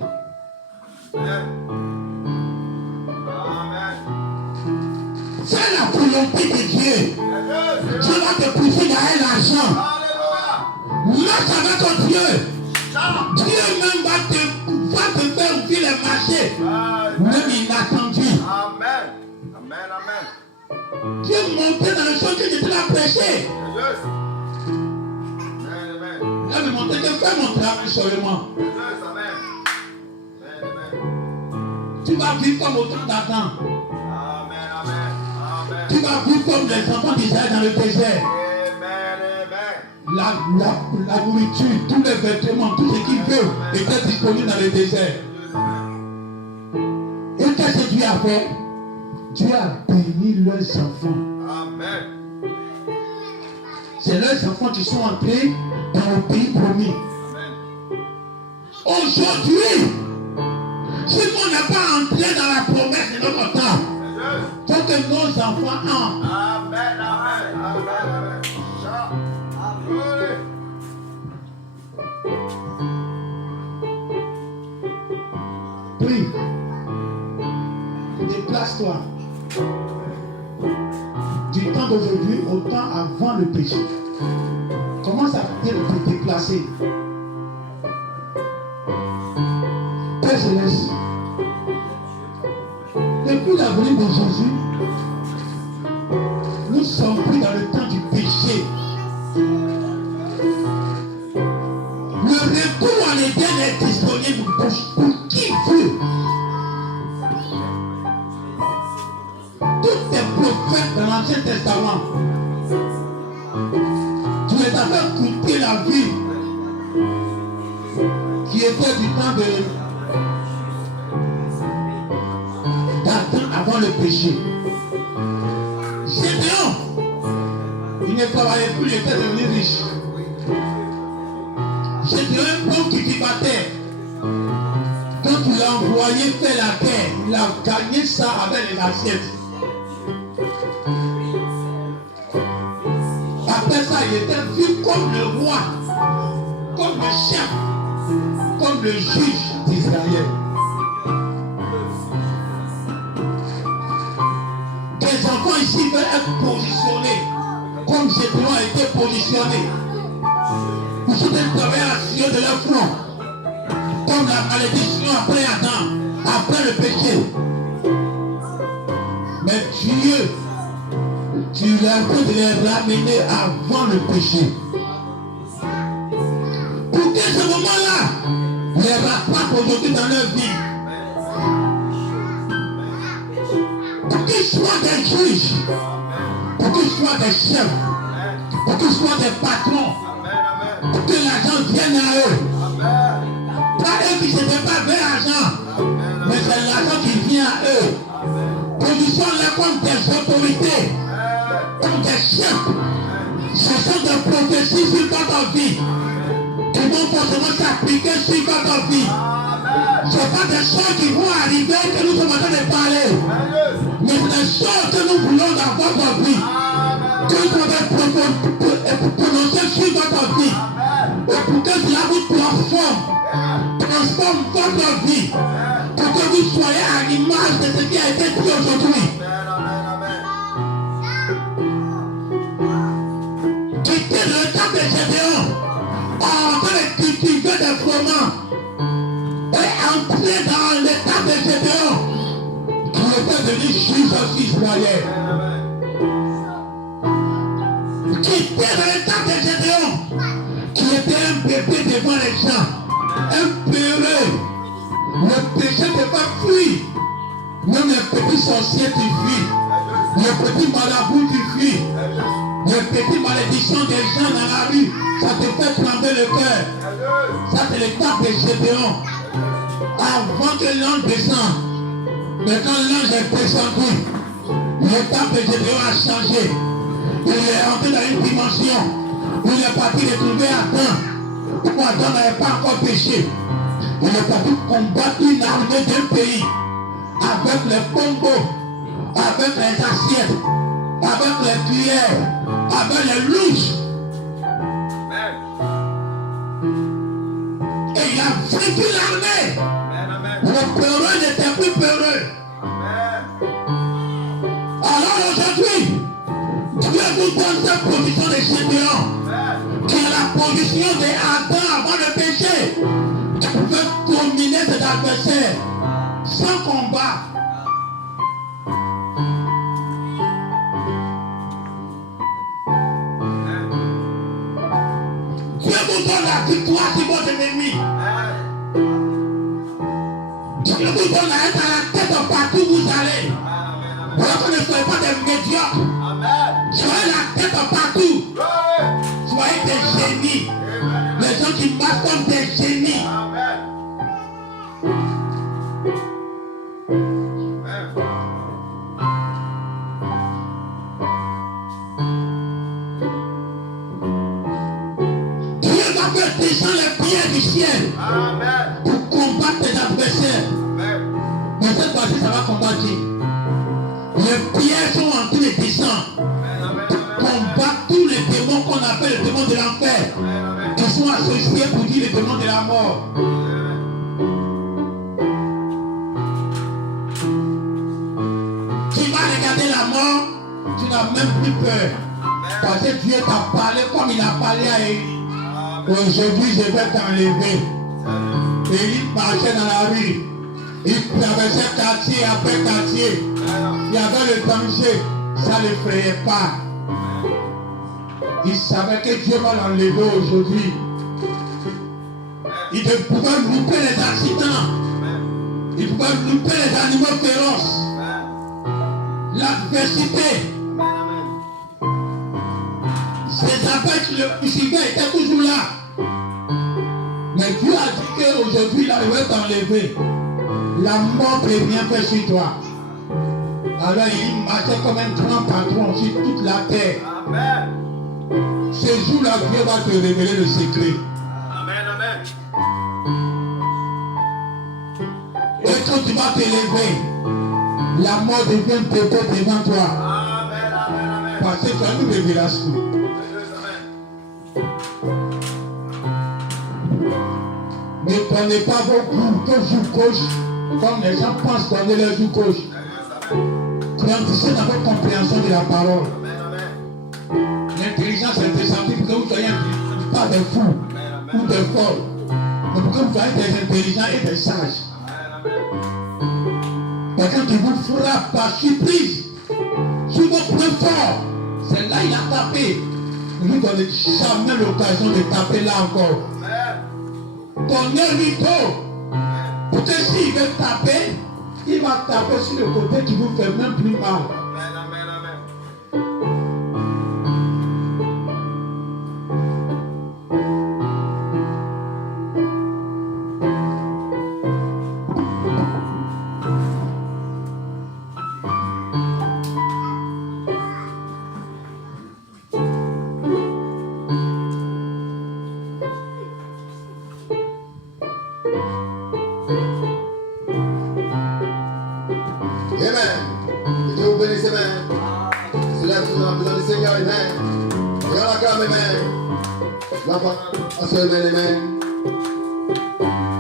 C'est la volonté de Dieu. Dieu va te pousser derrière l'argent. Marche avec ton Dieu. Dieu même va te faire ouvrir les marchés. Même inattendu. Amen. Amen. Amen. Dieu montait dans le champ que j'étais là prêcher. Là, me montrer que fais mon travail seulement. Tu vas vivre comme autant d'Adam. Tu vas vivre comme les enfants d'Israël dans le désert. La nourriture, tous les vêtements, tout ce qu'ils veulent était disponible dans le désert. Et qu'est-ce que Dieu a fait? Dieu a béni leurs enfants. Amen. C'est leurs enfants qui sont entrés dans le pays promis. Amen. Aujourd'hui, si on n'est pas entré dans la promesse de notre temps, il faut que nos enfants entrent. Amen. Amen. Amen. Prie. Déplace-toi. Du temps d'aujourd'hui au temps avant le péché. Commence à te déplacer. Père Céleste, depuis la venue de Jésus, nous sommes pris dans le temps du péché. Le retour à l'Éden est disponible pour qui veut. Tous les prophètes dans l'Ancien Testament, tu les as fait goûter la vie qui était du temps d'Adam avant le péché. Gédéon, il ne travaillait plus, il était devenu riche. Gédéon, un bon cultivateur. Quand tu l'as envoyé faire la guerre, il a gagné ça avec les assiettes. Après ça, il était vu comme le roi, comme le chef, comme le juge d'Israël. Tes enfants ici veulent être positionnés, comme Gédéon a été positionné. Ils sont travailler à la sueur de leur front, comme la malédiction après Adam, après le péché. Mais Dieu Tu es en train de les ramener avant le péché. Pour que ce moment-là les rattrape aujourd'hui dans leur vie. Pour qu'ils soient des juges, pour qu'ils soient des chefs, pour qu'ils soient des patrons, pour que l'argent vienne à eux. Pas eux qui ne se débattent vers l'argent, mais c'est l'argent qui vient à eux. Positionnez-les comme des autorités, comme des chefs. Ce sont des prophéties sur votre vie qui vont forcément s'appliquer sur votre vie. Ce ne sont pas des choses qui vont arriver que nous sommes en train de parler, mais c'est des choses que nous voulons dans votre vie, que vous avez prononcées sur votre vie, et pour que cela vous transforme votre vie, pour que vous soyez à l'image de ce qui a été dit aujourd'hui. Quittez le camp de Gédéon en train de cultiver des fromages et entrer dans l'état de Gédéon qui était devenu juge aussi Israël. Quittez l'état de Gédéon qui était un bébé devant les gens, un peureux. Le péché ne peut pas fuir. Même les petits sorciers tu fuis, les petits marabouts tu fuis, les petites malédictions des gens dans la rue, ça te fait trembler le cœur. Ça c'est l'étape de Gédéon. Avant que l'ange descende, mais quand l'ange est descendu, l'étape de Gédéon a changé. Il est entré dans une dimension où il est parti retrouver Adam. Pourquoi Adam n'avait pas encore péché? Il est parti combattre une armée d'un pays avec les pompos, avec les assiettes, avec les cuillères, avec les louches. Et il a vaincu l'armée. Le peureux n'était plus peureux. Alors aujourd'hui, Dieu vous donne cette position de Gédéon, qui est la position d'Adam avant le péché. Tu pouvais dominer tes adversaires sans combat. Dieu vous donne la victoire sur votre ennemi. Dieu vous donne à être à la tête partout où vous allez. Alors que ne soyez pas des médiocres. Soyez la tête partout. Soyez des génies. Les gens qui marchent comme des génies. Dieu va faire descendre les pierres du ciel pour combattre tes adversaires. Mais cette fois-ci, ça va combattre. Les pierres sont en train de descendre. Combattre tous les démons qu'on appelle les démons de l'enfer, qui sont associés pour dire les démons de la mort. Tu vas regarder la mort, tu n'as même plus peur. Parce que Dieu t'a parlé comme il a parlé à Élie. Aujourd'hui, je vais t'enlever. Élie marchait dans la rue. Il traversait quartier après quartier. Il y avait le danger. Ça ne l'effrayait pas. Il savait que Dieu va l'enlever aujourd'hui. Il pouvait louper les accidents. Il pouvait louper les animaux féroces. L'adversité. Ses abeilles le crucifiaient étaient toujours là. Mais Dieu a dit qu'aujourd'hui, il va t'enlever. La mort peut rien faire sur toi. Alors il marchait comme un grand patron sur toute la terre. Amen. Ce jour-là, Dieu va te révéler le secret. Amen, amen. Et quand tu vas t'élever, la mort devient bébé devant toi. Amen, amen, amen. Parce que tu as une révélation. Ne prenez pas vos coups jour gauche, comme les gens pensent donner leur jour gauche. Grandissez dans votre compréhension de la parole. L'intelligence est descendue pour que vous soyez intelligents, pas des fous ou des folles, mais pour que vous soyez des intelligents et des sages. Quelqu'un qui vous frappe par surprise, sur vos points forts, ne lui donnez jamais l'occasion de taper là encore. Ton hérito, peut-être s'il veut taper, il va taper sur le côté qui vous fait même plus mal. Amen. Que Dieu vous bénisse, amen. Cela est dans la présence du Seigneur, amen. Et on acclame, amen. L'enfant, à ce amen, amen.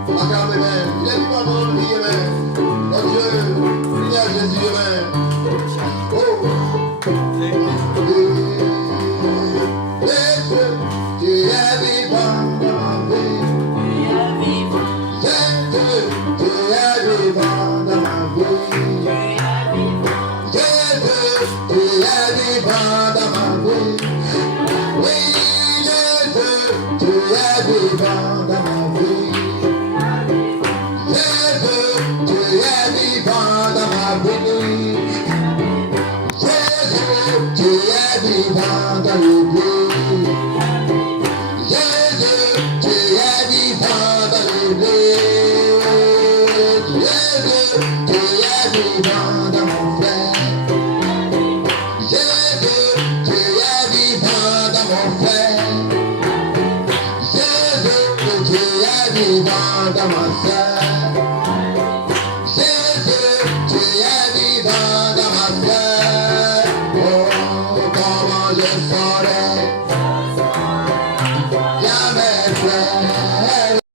On acclame, amen. Il est vivant dans notre vie, amen. Notre Dieu, Seigneur Jésus, amen. Oh. Jésus, tu es vivant dans ma vie. Jésus, tu es vivant dans ma vie. Jésus, tu es vivant dans ma vie. Oui, Jésus, tu es vivant dans ma vie. Jésus, tu es vivant dans ma vie. Jésus, tu es vivant dans l'oubli. Jésus, tu es vivant dans l'oubli. Jésus, tu es vivant dans mon frère. Jésus, tu es vivant dans mon frère. Jésus, tu es vivant dans ma soeur. Jésus, tu es vivant dans ma soeur. Oh, comment je sors